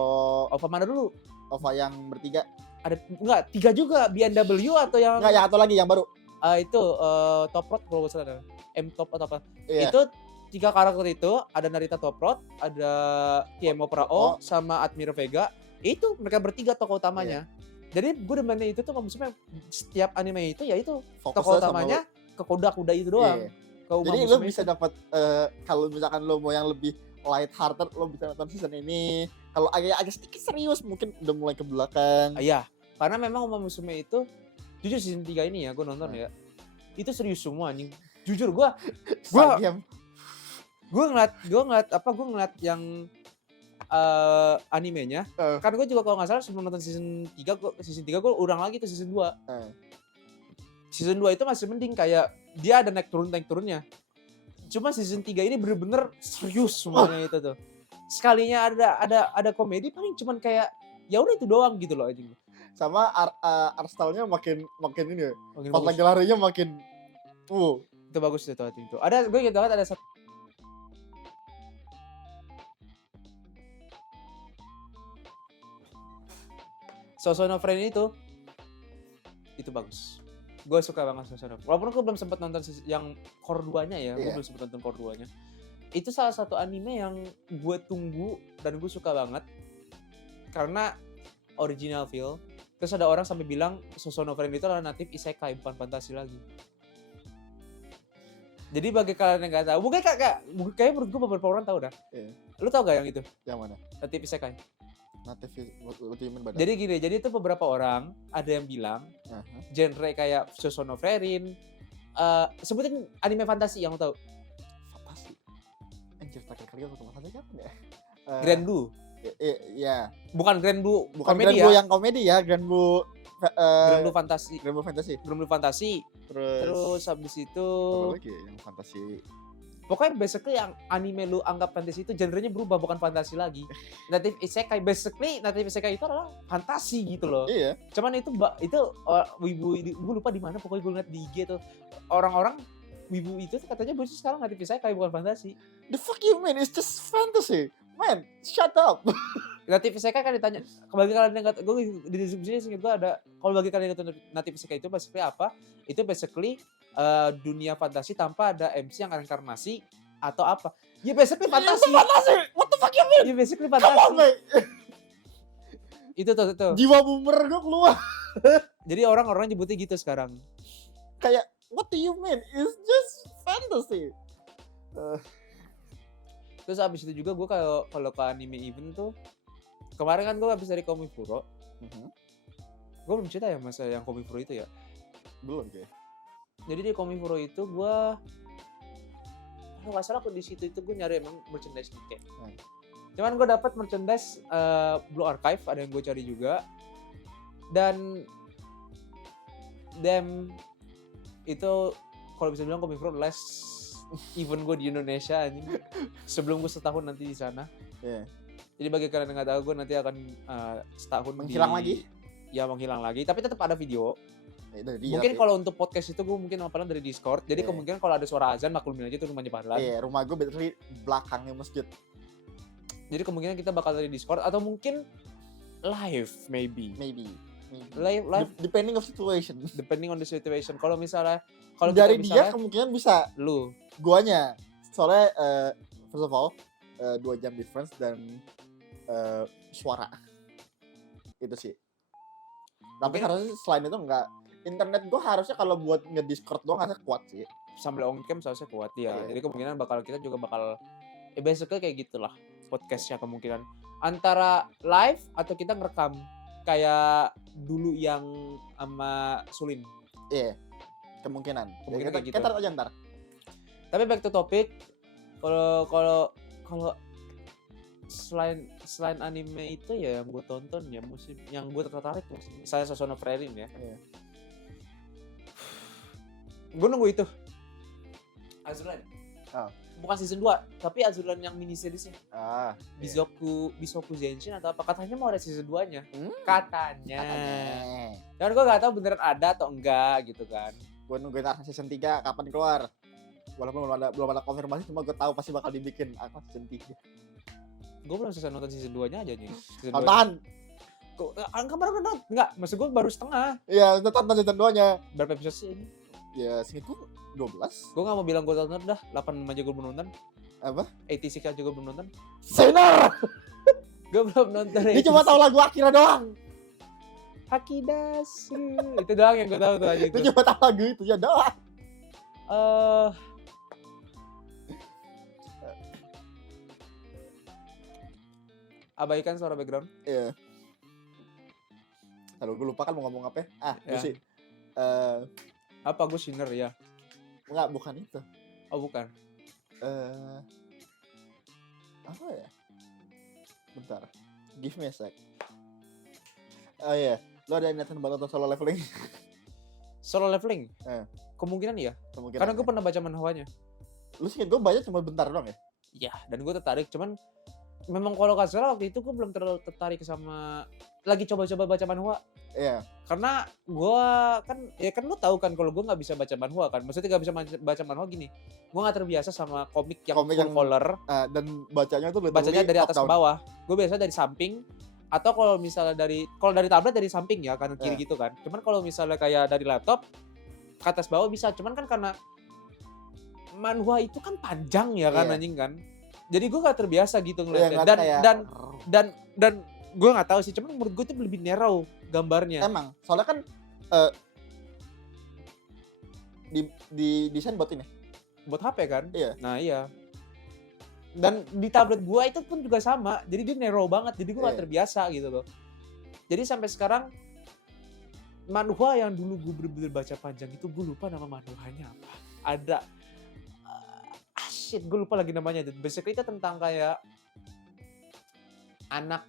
Ova mana dulu? Ova yang bertiga. Ada enggak, 3 juga BNW atau yang enggak, yang atau lagi yang baru. Itu Top Rod kalau nggak salah, M-Top atau apa. Itu 3 karakter itu, ada Narita Top Rod, ada Kiemo Prao, sama Admiral Vega. Itu mereka bertiga tokoh utamanya. Jadi gue demennya itu tuh maksudnya setiap anime itu ya itu tokoh utamanya ke kuda itu doang. Jadi lo bisa dapat kalau misalkan lo mau yang lebih light hearted, lo bisa nonton season ini. Kalau agak sedikit serius mungkin udah mulai ke belakang. Iya, karena memang Uma Musume itu jujur season 3 ini ya gue nonton ya. Itu serius semua anjing. Jujur gue ngeliat yang animenya. Kan gue juga kalau nggak salah sebelum nonton season 3 gue urang lagi tuh season 2. Season 2 itu masih mending, kayak dia ada naik turunnya. Cuma season 3 ini bener-bener serius semuanya itu tuh. Sekalinya ada komedi paling cuman kayak ya udah itu doang gitu loh anjing. Sama art style-nya makin ini ya. Pas lagi larinya makin itu bagus itu itu. Ada gue gitu kan ada satu Sosono Friend itu bagus. Gue suka banget Sosono. Walaupun gue belum sempat nonton yang core 2-nya ya, gue belum sempat nonton core 2-nya. Itu salah satu anime yang gue tunggu dan gue suka banget karena original feel. Terus ada orang sampai bilang Sosono Friend itu adalah natif isekai, bukan fantasi lagi. Jadi bagi kalian yang nggak tahu, mungkin kayaknya menurut gue beberapa orang tahu dah. Iya. Lu tahu gak yang itu? Yang mana? Native Isekai. Native what do you mean by that? Jadi gini, jadi itu beberapa orang ada yang bilang Aha. genre kayak Susono Frerin, sebutin anime fantasi yang lu tahu. Fantasi. Anjir, terakhir kali aku ketemu fantasi kapan ya? Grand Blue. Iya. Bukan Grand Blue Bukan komedi Grand Blue ya. yang komedi ya, Grand Blue Grand Blue fantasi. Grand Blue fantasy. Grand Blue fantasi. Terus habis itu apa lagi ya, yang fantasi? pokoknya basically yang anime lu anggap fantasi itu genrenya berubah, bukan fantasi lagi. Native Isekai basically Native Isekai itu adalah fantasi gitu loh. Iya. Cuman itu wibu, gue lupa di mana, pokoknya gue liat di IG tuh orang-orang wibu itu katanya bocah sekarang Native Isekai bukan fantasi. The fuck you mean? It's just fantasy. Man, shut up. Native Isekai kan ditanya, bagi kalian yang nggak, gue di deskripsinya singkat gue ada, kalau bagi kalian yang nggak tahu Native Isekai itu basically apa? Itu basically dunia fantasi tanpa ada MC yang reinkarnasi atau apa? Ya basically fantasi. Itu fantasi. What the fuck you mean? Ya basically Come on, fantasi. mate. Itu tuh. Jiwa boomer gue keluar. Jadi orang-orang nyebutnya gitu sekarang. Kayak, what do you mean? It's just fantasy. Terus abis itu juga gue kalau ke anime event tuh, kemarin kan gue habis dari Komifuro. Gue belum cerita ya masa yang Komifuro itu ya. Belum kayak. Jadi di Komifuro itu gue, kalau nggak salah di situ itu gue nyari emang merchandise kayak. Cuman gue dapat merchandise Blue Archive, ada yang gue cari juga. Dan itu kalau bisa bilang Komifuro last event gue di Indonesia anjing. Sebelum gue setahun nanti di sana. Iya. Jadi bagi kalian yang nggak tahu, gue nanti akan setahun Menghilang lagi? Ya menghilang lagi, tapi tetap ada video. Dari Mungkin kalau untuk podcast itu gue mungkin apalan dari Discord. Jadi kemungkinan kalau ada suara azan maklumin aja itu rumahnya Fadlan. Iya, rumah gue literally belakangnya masjid. Jadi kemungkinan kita bakal dari Discord atau mungkin live maybe. Live Depending of situation. depending on the situation. Kalau Dari kita dia kemungkinan bisa lu. guanya. Soalnya first of all 2 jam difference dan suara. Itu sih. Tapi Mungkin- harusnya selain itu enggak. Internet gue harusnya kalau buat nge-Discord doang harusnya kuat sih. Sambil on cam seharusnya kuat ya. Iya. Jadi kemungkinan kita juga bakal basically kayak gitulah podcastnya kemungkinan antara live atau kita ngerekam kayak dulu yang sama Sulin. Iya. Kemungkinan Kemungkinan kayak gitu. Kita aja ntar. Tapi back to topic, kalau selain anime itu ya yang gue tonton ya musim yang gue tertarik misalnya Susono Frerin ya. Iya. Gue nunggu itu Azuran. Oh. Bukan season 2, tapi Azuran yang mini seriesnya. Iya. Bisoku Genshin atau apa, katanya mau ada season 2-nya. Katanya. Dan gue gak tahu beneran ada atau enggak gitu kan. Gue nungguin season 3 kapan keluar. Walaupun belum ada konfirmasi, cuma gue tahu pasti bakal dibikin season 3. Gue belum selesai nonton season 2-nya aja nih. Tonton. Angka baru nonton? Enggak, maksud gue baru setengah. Iya, tonton season 2-nya. Berapa episode sih ini? Ya, segitu 12. Gue gak mau bilang gue tonton dah, 8 aja gue belum nonton. Apa? 86 aja gue belum nonton. Sinner. Gue belum nonton. Dia cuma tahu lagu akhirnya doang. Hakidasu. Itu doang yang gue tahu tuh aja itu. Dia cuma tahu lagu itu ya doang. Abaikan suara background. Iya. Lalu gue lupa kan mau ngomong apa ya. Ya. Gue sih. Apa gue Sinner ya? Enggak, bukan itu. Oh bukan. Apa ya? Bentar. Give me a sec. Oh iya, lo ada niatan buat nonton Solo Leveling? Solo Leveling? Kemungkinan iya. Karena gue pernah baca manhwanya. Lu sih gue baca cuma bentar doang ya? Iya, dan gue tertarik. Cuman memang kalau gak salah waktu itu gue belum terlalu tertarik sama lagi coba-coba baca manhwa. Iya. Karena gue kan lo tahu kan kalau gue nggak bisa baca manhwa kan. Maksudnya nggak bisa baca manhwa gini. Gue nggak terbiasa sama komik yang full color. Dan bacanya tuh Bacanya dari atas ke bawah. Gue biasa dari samping. Atau kalau misalnya dari tablet dari samping ya kanan kiri gitu kan. Cuman kalau misalnya kayak dari laptop ke atas bawah bisa. Cuman kan karena manhwa itu kan panjang ya kan anjing kan. Jadi gue gak terbiasa gitu ngeliatnya. Dan gue gak tahu sih. Cuman menurut gue itu lebih narrow gambarnya. Emang, soalnya kan di desain buat ini. buat HP kan. Iya. Nah iya. Dan di tablet gua itu pun juga sama. Jadi dia narrow banget. Jadi gua Iya. gak terbiasa gitu loh. Jadi sampai sekarang manhwa yang dulu gue bener-bener baca panjang itu gue lupa nama manhwanya apa. Ada shit gue lupa lagi namanya. Basically itu tentang kayak anak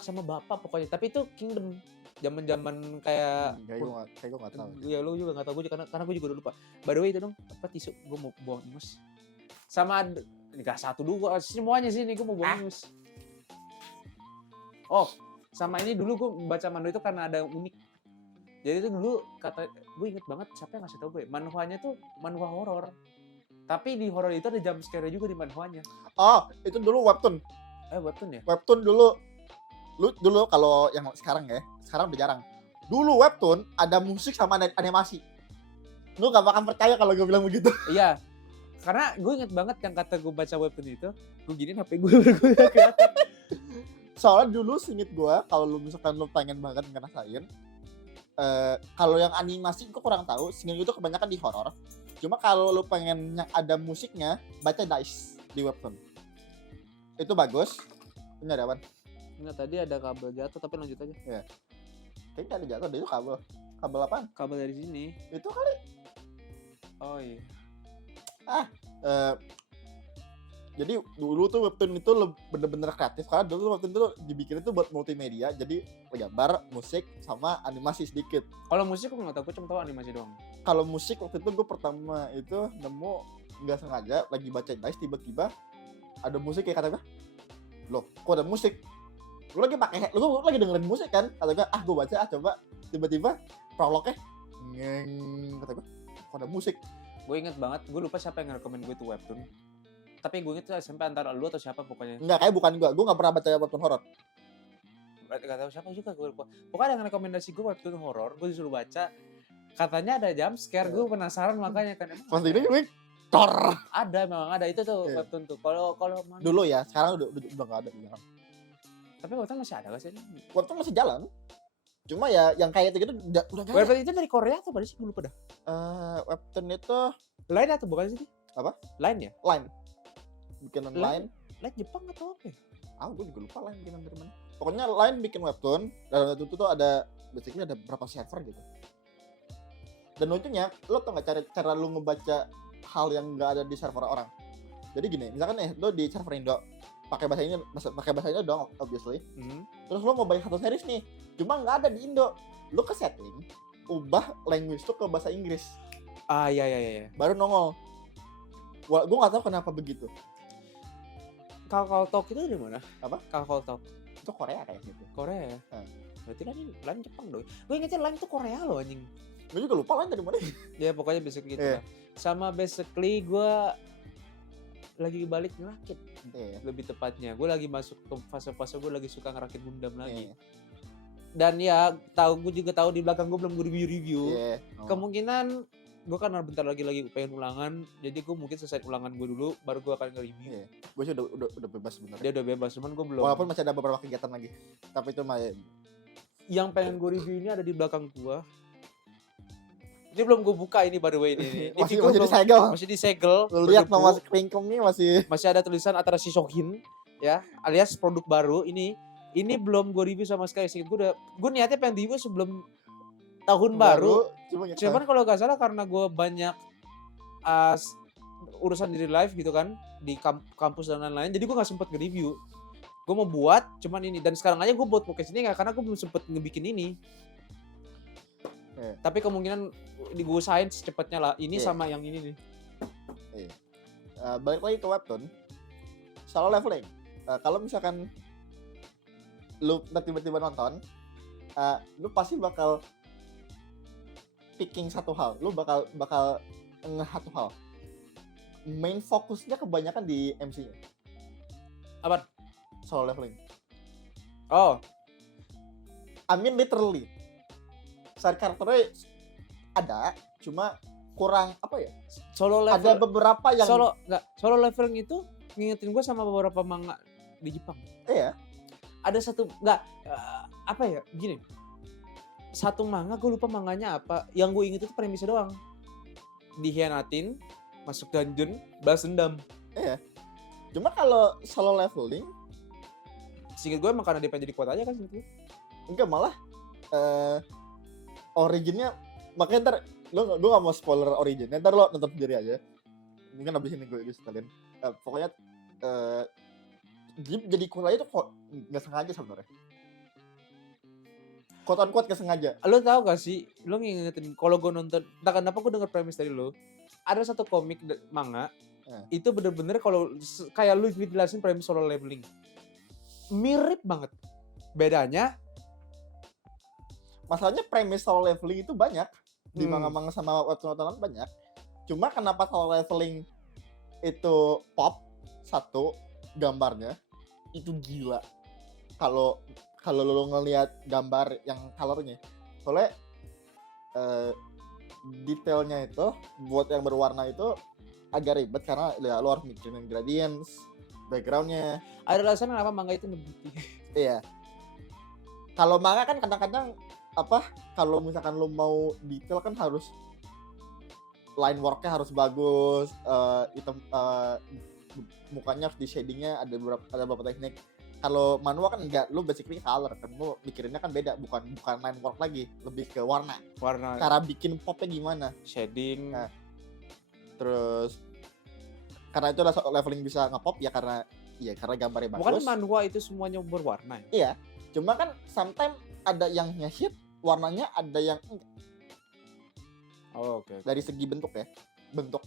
sama bapak pokoknya. Tapi itu kingdom zaman-zaman kayak Kayak gue nggak tahu. ya lu juga nggak tahu gue karena gue juga udah lupa. By the way itu dong apa tisu gue mau buang ingus. Sama nggak satu dua semuanya sih nih gue mau buang ingus. Oh sama ini dulu gue baca manhwa itu karena ada yang unik. Jadi itu dulu kata gue inget banget siapa yang ngasih tau gue manhwanya tuh manhwa horor. Tapi di horor itu ada jump scare juga di manhwanya. Oh itu dulu webtoon. Webtoon ya? Webtoon dulu kalau yang sekarang ya, sekarang udah jarang. Dulu webtoon ada musik sama animasi. Lu gak bakal percaya kalau gue bilang begitu. Iya. Karena gue inget banget yang kata gue baca webtoon itu, gue giniin HP gue bergoyang. Soalnya dulu singit gue, kalau lu misalkan lu pengen banget ngerasain, kalau yang animasi gue kurang tahu, singit itu kebanyakan di horor. Cuma kalau lu pengen yang ada musiknya, baca Dice di webtoon. Itu bagus. Ini ada apa? Enggak, tadi ada kabel jatuh tapi lanjut aja. Kayaknya ada jatuh deh itu kabel. Kabel apaan? Kabel dari sini. Itu kali. Oh iya. Jadi dulu tuh webtoon itu bener-bener kreatif karena dulu webtoon itu dibikin itu buat multimedia, jadi gambar, musik, sama animasi sedikit. Kalau musik gue nggak tahu, gue cuma tahu animasi doang. Kalau musik waktu itu gue pertama itu nemu nggak sengaja lagi baca Dice tiba-tiba ada musik kayak kata gue, loh kok ada musik? Lu lagi lu lagi dengerin musik kan? Kata gue gue baca coba, tiba-tiba prolognya ngeng, kata gue kok ada musik? Gue inget banget, gue lupa siapa yang ngerekomen gue tuh webtoon. Tapi gue inget tuh SMP antara lu atau siapa pokoknya. Enggak, kayak bukan gue nggak pernah baca webtoon horor. Gak tahu siapa juga gue lupa. Pokoknya yang rekomendasi gue webtoon horor, gue disuruh baca. Katanya ada jump scare, gue penasaran makanya kan. Pas ini tor. Ada, memang ada itu tuh webtoon tuh. Kalau dulu ya, sekarang udah nggak ada. Tapi webtoon masih ada gak sih? Webtoon masih jalan. Cuma ya yang kayak gitu udah gak ada. Webtoon itu dari Korea atau mana sih? Gue lupa dah. Webtoon itu Line atau bukan sih? Apa? Line ya? Line. Bikinan Line. Line Jepang atau apa ya? Gue juga lupa Line bikinan dari mana. Pokoknya Line bikin webtoon, dan itu tuh ada basically ada berapa server gitu. Dan lucunya, lo tau gak cara lu ngebaca hal yang gak ada di server orang? Jadi gini, misalkan lo di server Indo pakai bahasa Indo dong, obviously. Terus lo mau bayar satu series nih, cuma nggak ada di Indo. Lo ke setting, ubah language tuh ke bahasa Inggris. Iya. Baru nongol. Gue nggak tahu kenapa begitu. Kakao Talk itu dari mana? Apa? Kakao Talk. Itu Korea kayak gitu. Korea ya? Berarti Line Jepang dong. Gue ingetnya Line itu Korea loh anjing. Gue juga lupa Line dari mana. Ya pokoknya basically gitu lah. Sama basically gue lagi balik ngerakit. Lebih tepatnya. Gue lagi masuk ke fase-fase gue lagi suka ngerakit Gundam lagi. Dan ya gue juga tahu di belakang gue belum gue review. Kemungkinan gue kan bentar lagi pengen ulangan, jadi gue mungkin selesai ulangan gue dulu baru gue akan nge-review. Gue sih udah bebas sebenarnya. Dia udah bebas, cuman gue belum. Walaupun masih ada beberapa kegiatan lagi, tapi itu mah yang pengen gue review ini ada di belakang gue. Ini belum gue buka ini by the way ini. masih disegel. Masih disegel. Lihat nama kelingkungnya masih ada tulisan antara Shishokin ya, alias produk baru ini belum gue review sama sekali sih. Gue niatnya pengen review sebelum tahun baru. Cuman kalau gak salah karena gue banyak urusan di live gitu kan di kampus dan lain-lain, jadi gue gak sempet nge-review. Gue mau buat cuman ini, dan sekarang aja gue buat podcast ini gak karena gue belum sempet ngebikin ini. Tapi kemungkinan gue usahain secepatnya lah ini sama yang ini nih. Balik lagi ke webtoon, solo leveling. Kalau misalkan lu tiba-tiba nonton, lu pasti bakal picking satu hal, lu bakal satu hal. Main fokusnya kebanyakan di MC-nya. Apa? Solo leveling. Oh. I mean literally. Side karakternya ada, cuma kurang apa ya? Solo level. Ada beberapa yang solo leveling itu ngingetin gue sama beberapa manga di Jepang. Iya. Ada satu apa ya? Gini. Satu manga gue lupa manganya apa. Yang gue inget itu premisnya doang. Dihianatin, masuk dungeon, balas dendam. Cuma kalau solo leveling Seinget gue emang karena dia pengen jadi kuat aja kan seinget gue. enggak, malah originnya, makanya ntar gue gak mau spoiler originnya, ntar lo nonton sendiri aja, mungkin abis ini gue sekalian. Pokoknya dia jadi kuat aja tuh kok nggak sengaja sebenarnya, kuat gak sengaja. Lo tau gak sih, lo ngingetin kalau gue nonton, entah kenapa gue denger premis dari lo, ada satu komik manga itu bener-bener kalau kayak lu dijelasin premis solo leveling, mirip banget. Bedanya Masalahnya premis solo leveling itu banyak di manga-manga sama webtoon banyak. Cuma kenapa solo leveling itu pop, satu, gambarnya itu gila. Kalau lo ngelihat gambar yang colornya, soalnya detailnya itu buat yang berwarna itu agak ribet karena ya, lo harus mikirin gradients, backgroundnya. ada alasan kenapa manga itu lebih Iya. Kalau manga kan kadang-kadang kalau misalkan lo mau detail kan harus line worknya harus bagus, mukanya harus di shadingnya ada beberapa teknik. Kalau manual kan enggak, lo basically color kan, lo mikirinnya kan beda, bukan line work lagi, lebih ke warna, cara bikin popnya gimana, shading. Nah, terus karena itu ada leveling bisa ngepop ya karena gambarnya bagus. Bukan manhwa itu semuanya berwarna ya? Iya, cuma kan sometimes ada yang hit warnanya, ada yang Oke. dari segi bentuk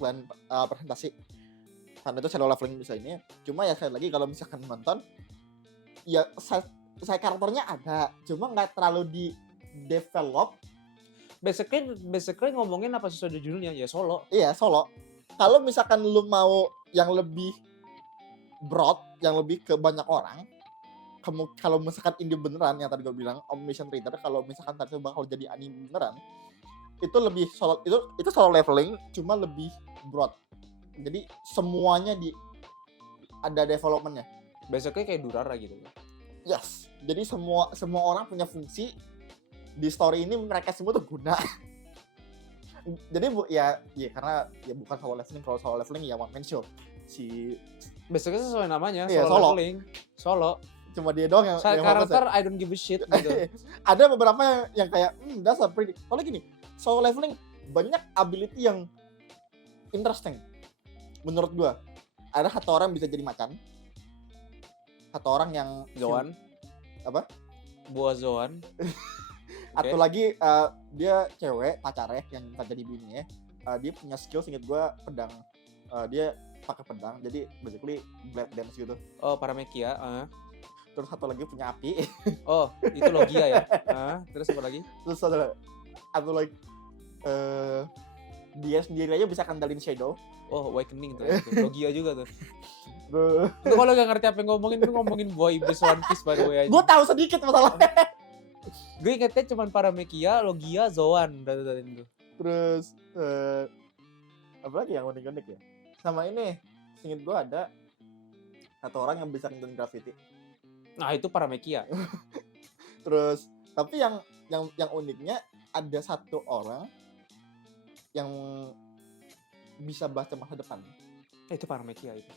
dan presentasi. Karena itu shadow leveling bisa ini. Cuma ya sekali lagi kalau misalkan nonton, ya saya karakternya ada, cuma nggak terlalu di develop. Basically ngomongin apa sesuai judulnya ya solo. Iya, solo. Kalau misalkan lu mau yang lebih broad, yang lebih ke banyak orang, kalau misalkan indie beneran yang tadi gue bilang Omniscient Reader, kalau misalkan tadi bakal jadi anime beneran, itu lebih solo, itu solo leveling cuma lebih broad. Jadi semuanya ada developmentnya. Basically kayak Durara gitu. Yes. Jadi semua orang punya fungsi di story ini, mereka semua tuh guna. Jadi ya karena ya bukan solo leveling. Kalau solo leveling ya one man show. Basically sesuai namanya, Iya, solo leveling. Solo. Cuma dia doang yang karakter I don't give a shit gitu. Ada beberapa yang kayak that's a pretty. Soalnya gini, solo leveling banyak ability yang interesting. Menurut gua, ada satu orang bisa jadi macan. Satu orang yang Zoan. Apa? Buah Zoan. Atau lagi dia cewek pacarnya yang tak jadi bininya. Dia punya skill seinget gua pedang. Dia pakai pedang, jadi basically blade dance gitu. Oh, Paramecia. Terus satu lagi punya api. Oh, itu Logia ya. Terus apa lagi? Terus atau lagi dia sendiri aja bisa kendalin shadow. Oh, Awakening tuh. Logia juga tuh. Itu kalau gak ngerti apa yang ngomongin Boy Iblis One Piece by the way aja. Gue tahu sedikit masalahnya. Gue ingetnya cuma Paramecia, Logia, Zoan dari itu. Terus apa lagi yang unik-unik ya? Sama ini, seinget gue ada satu orang yang bisa kendalin graffiti. Nah, itu Paramecia. Terus tapi yang uniknya ada satu orang yang bisa baca masa depan. Itu Paramecia itu.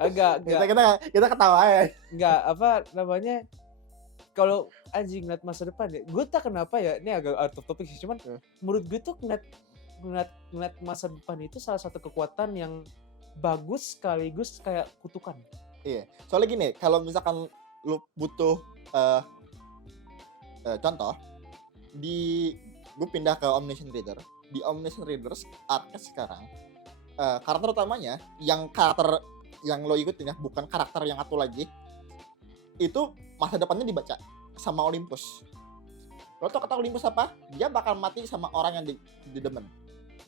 Agak kita ketawa ya. Enggak, apa namanya? Kalau anjing ngeliat masa depan ya, gue tak kenapa ya, ini agak out of topic sih, cuman menurut gue tuh ngeliat masa depan itu salah satu kekuatan yang bagus sekaligus kayak kutukan. Iya, soalnya gini, kalau misalkan lu butuh contoh, gue pindah ke Omniscient Reader. Di Omniscient Readers arc sekarang, karakter utamanya, karakter yang lo ikutin ya, bukan karakter yang satu lagi, itu masa depannya dibaca sama Olympus. Lo tau kata Olympus apa? Dia bakal mati sama orang yang didemen.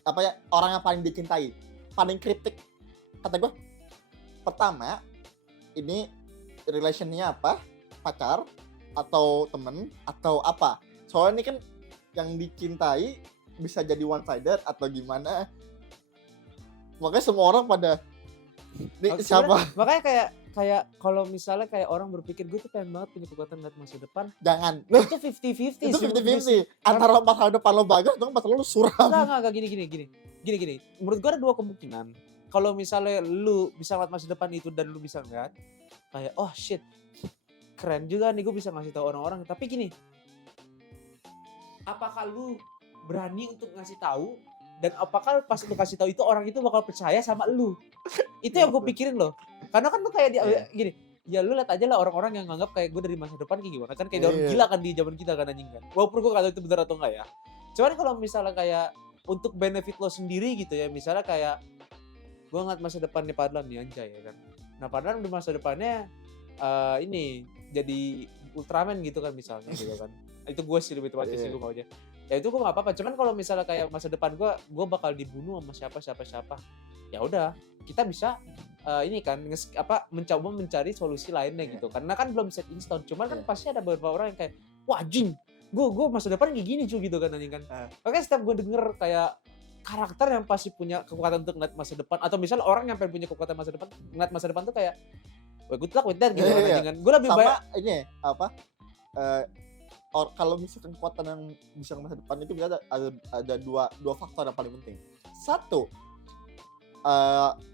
Apa ya? Orang yang paling dicintai, paling kritik. Kata gue, pertama, ini relationnya apa? Pacar atau temen atau apa? Soalnya ini kan yang dicintai bisa jadi one sided atau gimana? Makanya semua orang pada ini siapa? Makanya kayak kayak kalau misalnya kayak orang berpikir gue tuh pengen banget punya kekuatan ngeliat masa depan, Jangan. itu 50-50 Itu sih menurut gue 50-50. sih. Antara masa depan lo bagus atau masa lo suram. Enggak, gini. Menurut gue ada dua kemungkinan. Kalau misalnya lu bisa ngeliat masa depan itu dan lu bisa ngeliat, kayak oh shit, keren juga nih gue bisa ngasih tahu orang-orang. Tapi gini, apakah lu berani untuk ngasih tahu dan apakah pas lu kasih tahu itu orang itu bakal percaya sama lu? Itu yang gue pikirin loh. Karena kan lu kayak Iya. gini, ya lu lihat aja lah orang-orang yang nganggap kayak gue dari masa depan kayak gimana kan kayak orang Iya. gila kan di zaman kita kan anjing kan. Walaupun gue gak tahu itu benar atau enggak ya. Cuman kalau misalnya kayak untuk benefit lo sendiri gitu ya, misalnya kayak gue ngeliat masa depannya Padlan nih anjay ya kan. Nah Padlan di masa depannya ini jadi Ultraman gitu kan misalnya gitu kan. Itu gue sih lebih tepatnya sih Iya. gue maunya. Ya itu gue gak apa-apa. Cuman kalau misalnya kayak masa depan gue bakal dibunuh sama siapa. Ya udah, kita bisa ini kan mencoba mencari solusi lainnya Iya. gitu. Karena kan belum set in stone. Cuman kan Iya. pasti ada beberapa orang yang kayak wah anjing, gue masa depan kayak gini cuy gitu kan anjing kan. Makanya setiap gue denger kayak karakter yang pasti punya kekuatan untuk ngeliat masa depan atau misalnya orang yang pengen punya kekuatan masa depan ngeliat masa depan tuh kayak wah good luck with that gitu kan Iya. anjing kan. Gue lebih Sama baik ini apa? Kalau misalkan kekuatan yang bisa ke masa depan itu bisa ada dua faktor yang paling penting. Satu,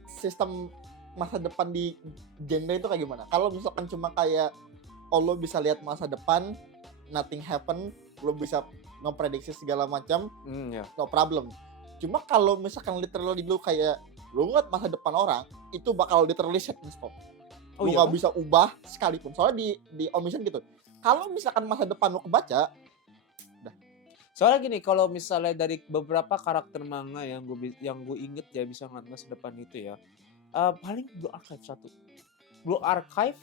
sistem masa depan di genre itu kayak gimana? Kalau misalkan cuma kayak lo bisa lihat masa depan, nothing happen, lo bisa ngeprediksi segala macam, ya. no problem. Cuma kalau misalkan literally lu kayak lu ngeliat masa depan orang, itu bakal literally set and stop. Oh Lu iya nggak bisa ubah sekalipun. Soalnya di omission gitu. Kalau misalkan masa depan lu kebaca, Soalnya gini, kalau misalnya dari beberapa karakter manga yang gue inget ya bisa ngeliat masa depan itu ya, paling Blue Archive satu. Blue Archive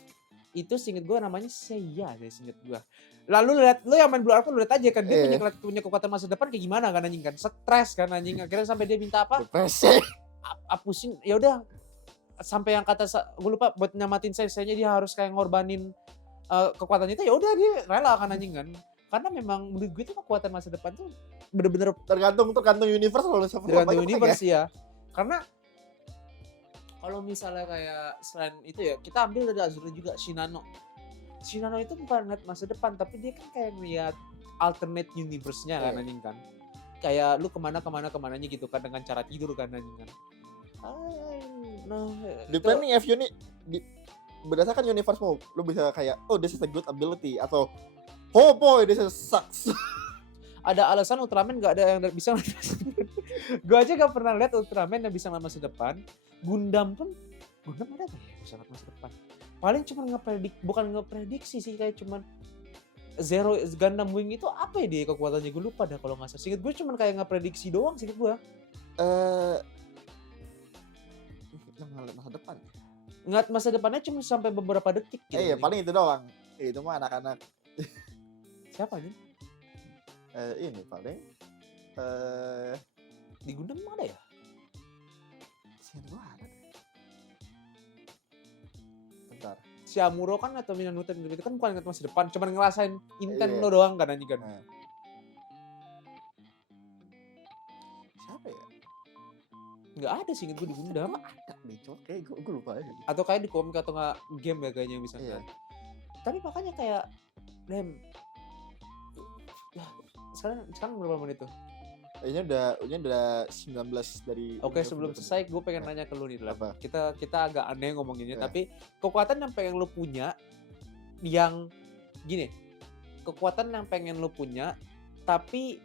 itu seinget gue namanya Seiya deh seinget gue. Lalu lu yang main Blue Archive lu lihat aja kan dia punya kekuatan masa depan kayak gimana kan anjing kan, stres kan anjing akhirnya sampai dia minta apa? depresi. Pusing ya udah sampai yang kata gue lupa buat nyamatin saya-nya dia harus kayak ngorbanin kekuatannya itu ya udah dia rela kan anjing kan. Karena memang menurut gue tuh kekuatan masa depan tuh bener-bener tergantung universe lo tergantung universe ya. Karena kalau misalnya kayak selain itu ya kita ambil dari Azure juga Shinano itu bukan ngeliat masa depan tapi dia kan kayak ngeliat alternate universe-nya kan anjing kan. Kayak lu kemananya gitu kan dengan cara tidur kan anjing kan. Depending if you berdasarkan universe-mu, lu bisa kayak oh this is a good ability atau oh boy this is sucks. Ada alasan Ultraman gak ada yang bisa ngeliat masa depan. Gue aja gak pernah lihat Ultraman yang bisa ngeliat masa depan. Gundam ada gak ya yang bisa ngeliat masa depan? Paling cuma bukan ngeprediksi sih kayak cuman Zero Gundam Wing itu apa ya dia kekuatannya gue lupa dah kalau nggak salah. Seinget gue cuma kayak ngeprediksi doang seinget gue. Yang ngeliat masa depan. Ngeliat masa depannya cuma sampai beberapa detik gitu. Iya paling itu doang. Itu mah anak-anak. Siapa nih? Ini paling Di Gundam emang ada ya? sini gua ada. Bentar. Si Amuro kan atau Minanuta itu kan bukan ngeliat masa depan, cuma ngerasain intent Iya. lo doang kan anjing kan. Siapa ya? Nggak ada sih inget gue di Gundam. Ada nih, cuma kayak gue lupa aja. Atau kayak di komik atau nggak game ya kayaknya yang bisa Iya. ngeliat. Tapi makanya kayak ya, sekarang berapa menit tuh? Ini udah 19 dari. Oke, sebelum selesai gue pengen nanya ke lu nih Lam. Apa? Kita agak aneh ngomonginnya, Ya. tapi kekuatan yang pengen lu punya yang gini. Kekuatan yang pengen lu punya tapi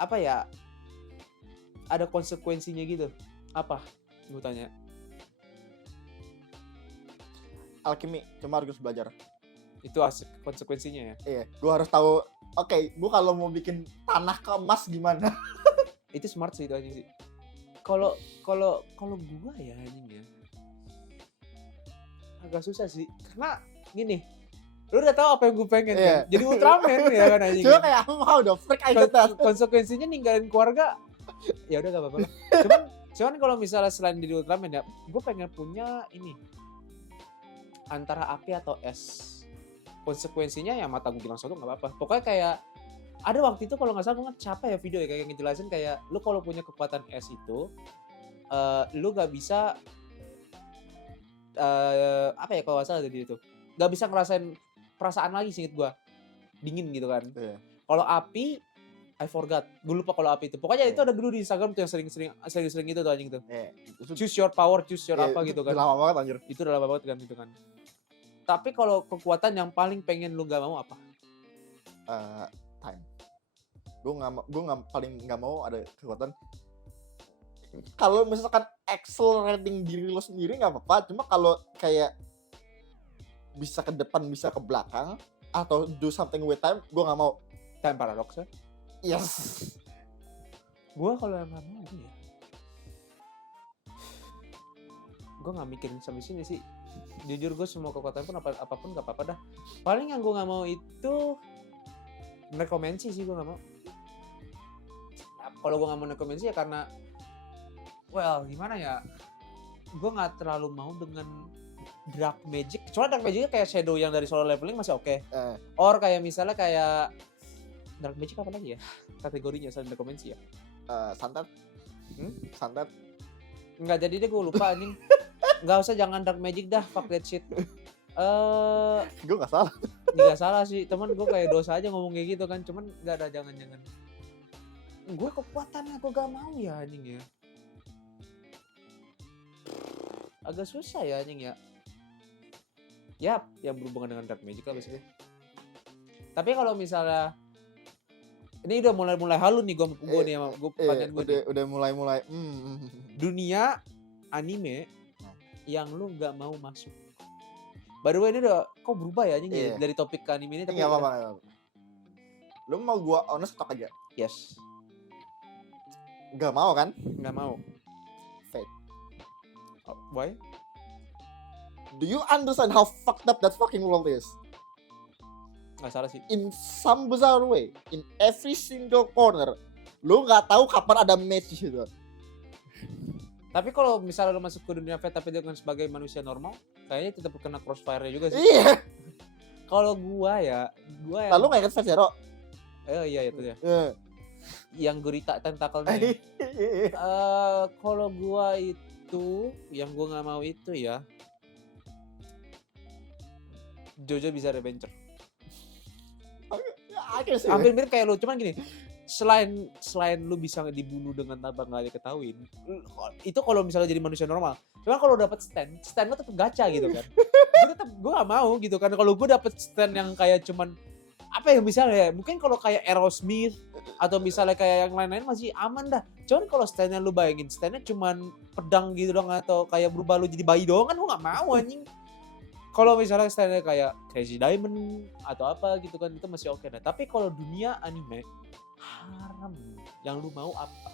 apa ya? Ada konsekuensinya gitu. Apa? Gue tanya. Alchemy, cuma harus belajar. Itu konsekuensinya ya. Iya, gue harus tahu. Oke, gue kalau mau bikin tanah ke emas gimana? Itu smart sih itu anjing sih. Kalau gua ya anjing ya. Agak susah sih. Karena gini, lu udah tahu apa yang gue pengen Iya. kan? Jadi Ultraman ya kan anjing. Cuma kayak how the freak I get that? Konsekuensinya ninggalin keluarga. Ya udah gak apa-apa lah. Cuman kalau misalnya selain jadi Ultraman ya, gue pengen punya ini. Antara api atau es. Konsekuensinya ya mata gue bilang satu nggak apa-apa. Pokoknya kayak ada waktu itu kalau nggak salah gue ngeliat siapa ya video ya kayak ngejelasin kayak lu kalau punya kekuatan es itu lu nggak bisa apa ya kalau nggak salah tadi itu. Nggak bisa ngerasain perasaan lagi singkat gua. Dingin gitu kan. Iya. Kalau api I forgot. Gue lupa kalau api itu. Pokoknya itu ada dulu di Instagram tuh yang sering itu tuh anjing tuh. Itu Choose your power, choose your apa itu gitu kan. lama banget anjir. Itu udah lama banget kan itu kan. Tapi kalau kekuatan yang paling pengen lu gak mau apa? Time. Gue paling nggak mau ada kekuatan. Kalau misalkan accelerating diri lo sendiri nggak apa-apa. Cuma kalau kayak bisa ke depan, bisa ke belakang, atau do something with time, gue nggak mau. Time paradox ya. Yes. Gue kalau yang gak mau ya. Gue gak mikirin sampai sini sih. Jujur gue semua kekuatan pun apapun gak apa-apa dah. Paling yang gue gak mau itu nekomensi sih gue gak mau. Kalau gue gak mau nekomensi ya karena well gimana ya. Gue gak terlalu mau dengan dark magic. Soalnya dark magicnya kayak shadow yang dari solo leveling masih oke. Or kayak misalnya kayak dark magic apa lagi ya kategorinya selain nekomensi ya? Santet. Santet. Enggak jadi deh gue lupa anjing. Enggak usah jangan dark magic dah, fuck that shit. Gue nggak salah. Enggak salah sih, teman gue kayak dosa aja ngomong kayak gitu kan, cuman enggak ada jangan-jangan. Gue kekuatannya gue gak mau ya anjing ya. Agak susah ya anjing ya. Yap, yang berhubungan dengan dark magic lah basically. Tapi kalau misalnya ini udah mulai halu nih gue nih sama gue pertanyaan gue udah mulai dunia anime yang lu nggak mau masuk. By the way ini udah kok berubah ya anjing dari topik ke anime ini tapi nggak apa-apa. Lu mau gua honest talk aja? Yes. Nggak mau kan? Nggak mau. Fate. Why? Do you understand how fucked up that fucking world is? Nggak salah sih. In some bizarre way, in every single corner, lu nggak tahu kapan ada match di situ. Tapi kalau misalnya lu masuk ke dunia Fate tapi dengan sebagai manusia normal, kayaknya tetap kena crossfire-nya juga sih. Iya. Kalau gua yang lalu nggak ingat Fate Zero? Iya itu ya. Yang gurita tentakelnya. Kalau gua itu yang gua nggak mau itu ya. Jojo Bizarre Adventure. Hampir mirip kayak lu, cuman gini. Selain lu bisa dibunuh dengan tanpa nggak diketahuin, itu kalau misalnya jadi manusia normal. Cuman kalau dapat stand lu tetap gacha gitu kan. gue gak mau gitu kan. Kalau gue dapet stand yang kayak cuman apa ya misalnya, mungkin kalau kayak Aerosmith atau misalnya kayak yang lain-lain masih aman dah. Cuman kalau standnya lu bayangin standnya cuman pedang gitu dong atau kayak berubah lu jadi bayi doang kan gue gak mau anjing. Kalau misalnya standnya kayak Crazy Diamond atau apa gitu kan itu masih oke dah. Tapi kalau dunia anime haram. Yang lu mau apa?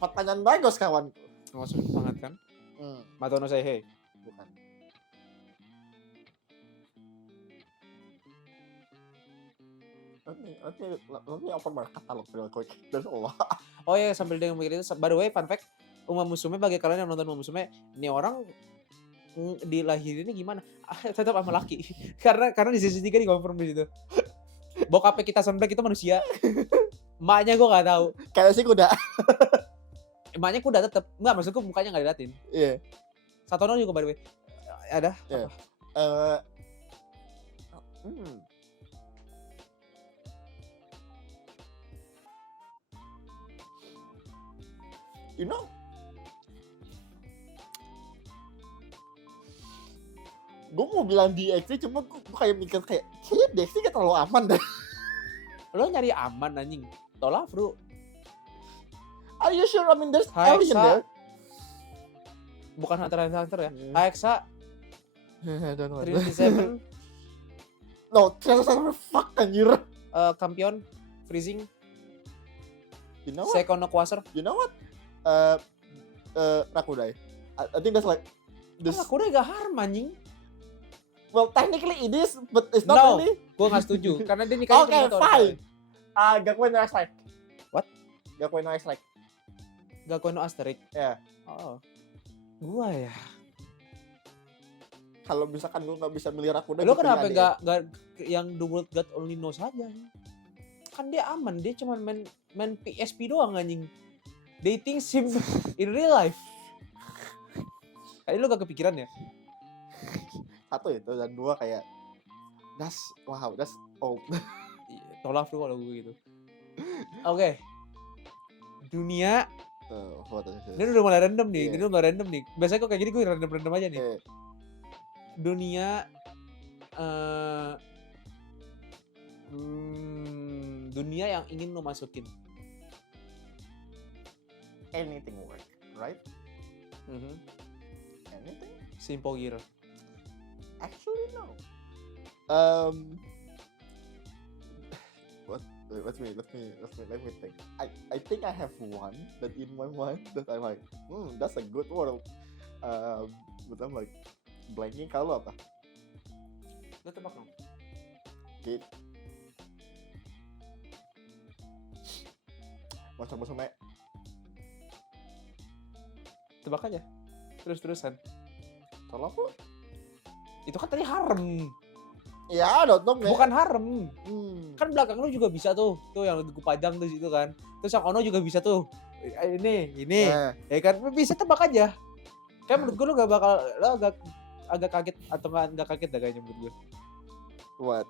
Pertanyaan bagus kawan. Langsung banget kan? Matono Seihei. Bukan. Let me open my catalog real quick. There's a lot. Oh ya sambil dengan mikir itu, by the way fun fact, Uma Musume bagi kalian yang nonton Uma Musume, ini orang dilahirinnya gimana? Tetap sama laki. karena di sisi 3 dikonfirm di situ. Bokapnya kita sebenarnya kita manusia. Emaknya gue gak tahu. Kayak sih kuda. Emaknya kuda tetep. Enggak, maksudku mukanya gak diliatin. Iya. Satono juga by the way. Ada? Yeah. You know, gue mau bilang DXC cuma gue kayak mikir kayak DXC gak terlalu aman deh. Lo nyari aman anjing. Tolak bro. Are you sure? I mean there's alien there. Bukan Hunter x Hunter ya. Haeksa Don't know. 37 No, 37 fuck anjir. Kampion Freezing. You know what? Seikono Quasar. You know what? Rakudai. I think that's like this. Rakudai gak harm anjing. Well, technically it is, but it's not No, really. gue gak setuju karena dia nikahnya Okay, fine. Gakuen no Asterix. What? Gakuen no Asterix. Gakuen no Asterix. Ya. Oh. Gua ya. Kalau misalkan gue nggak bisa milih Rakudai. Lo kenapa nggak yang The World God Only Knows aja? Kan dia aman, dia cuma main PSP doang anjing. Dating sim in real life. Kayaknya lu gak kepikiran ya? Satu itu, dan dua kayak that's old. Tolak tuh kalau gue gitu. Oke. Dunia. What is Ini this? udah mulai random nih. Iya. Ini udah random nih. Biasanya kok kayak gini gue random aja nih. Eh, Dunia. Dunia yang ingin lo masukin. anything work, right? Anything? Simple Gear. Actually, no. What? Let me think. I think I have one that in my mind that I'm like, that's a good world. But I'm like blanking. Kalau apa? Lo tebak dong. Git. Masuk Mek. Tebak aja. Terus-terusan. Kalau apa? Itu kan tadi harem. Ya, don't know, Mek. Bukan harem. Hmm. Kan belakang lu juga bisa tuh yang gue pajang tuh situ kan. Terus yang Ono juga bisa tuh. Ini. Eh, Ya kan bisa tebak aja. Kayak menurut gue lu gak bakal lo agak kaget atau enggak kaget dah kayaknya menurut gue. what?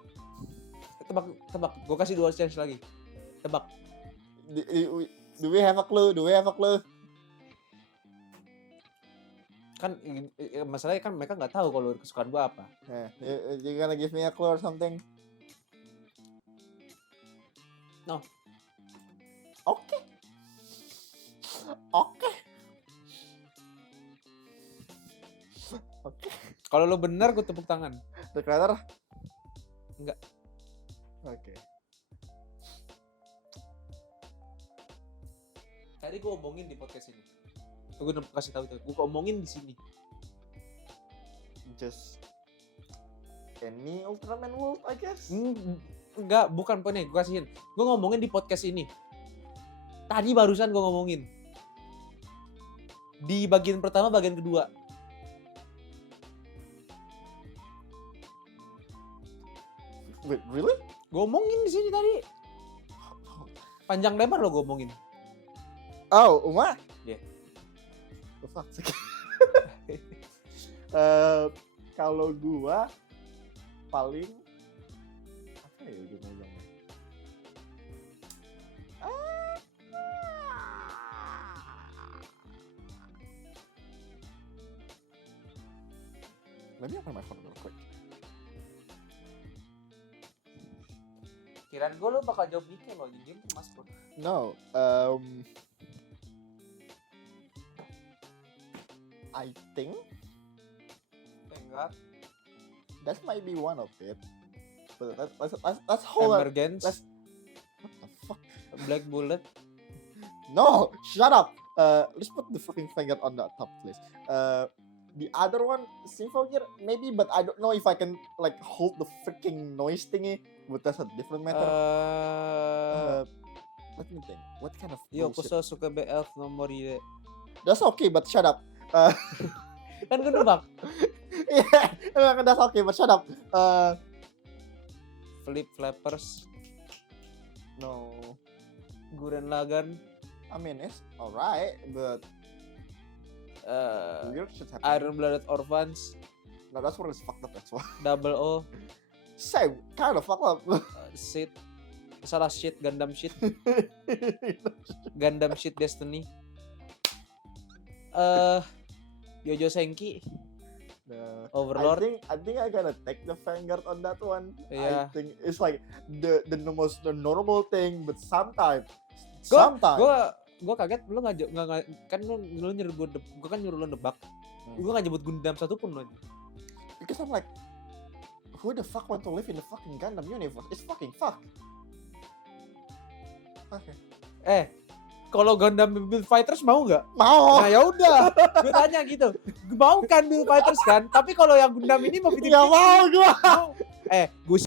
Tebak. Gue kasih 2 chance lagi. Tebak. Do we have a clue? Kan masalahnya kan mereka nggak tahu kalau kesukaan gue apa. You gonna give me a clue or something? No. Okay. Kalau lo benar gue tepuk tangan. The Creator? Enggak. Oke. Tadi gue omongin di podcast ini. Gue udah kasih tahu itu. Gue omongin di sini. Just any Ultraman world, I guess. Enggak, bukan poinnya. Gue kasihin. Gue ngomongin di podcast ini. Tadi barusan gue ngomongin. Di bagian pertama, bagian kedua. Wait, really? Gue omongin di sini tadi. Panjang lebar lo gue omongin. Oh, Uma? Yeah. The fuck? Kalau gua paling apa ya gue ngomongnya? Let me open my phone real quick. Kirain gue lo bakal jawab Nike lo. Jadi mas bro. No, I think Enggak. that might be one of it. But let's hold on. Emergence. What the fuck? Black Bullet. No, shut up. Let's put the fucking finger on the top, please. The other one, Simple Gear, maybe, but I don't know if I can like hold the freaking noise thingy. But that's a different matter. Let me think. What kind of Yo, bullshit? kuso suka B11 nomor ide. That's okay, but shut up. Kan gue nebak. Yeah, that's okay, but shut up. Flip Flappers. No. Gurren Lagann. I mean, it's alright, but weird shit happen. Iron Blooded Orphans. No, that's where it's fucked up. That's why. Double O. Same, kind of fucked up. Shit. Salah shit. Gundam shit. Gundam shit Destiny. Yojo Senki. Nah, Overlord. I think I gotta take the Vanguard on that one. Yeah. I think it's like the normal thing, but sometimes Gue kaget lu nggak kan lu nyuruh gue kan nyuruh lu nebak. Gue nggak nyebut Gundam satupun lo. because I'm like, who the fuck want to live in the fucking Gundam universe? It's fucking fuck. Okay. Kalau Gundam Build Fighters mau nggak? Mau. Nah ya udah, gue tanya gitu. Mau kan Build Fighters kan? Tapi kalau yang Gundam ini mau bikin Gak mau gua. gue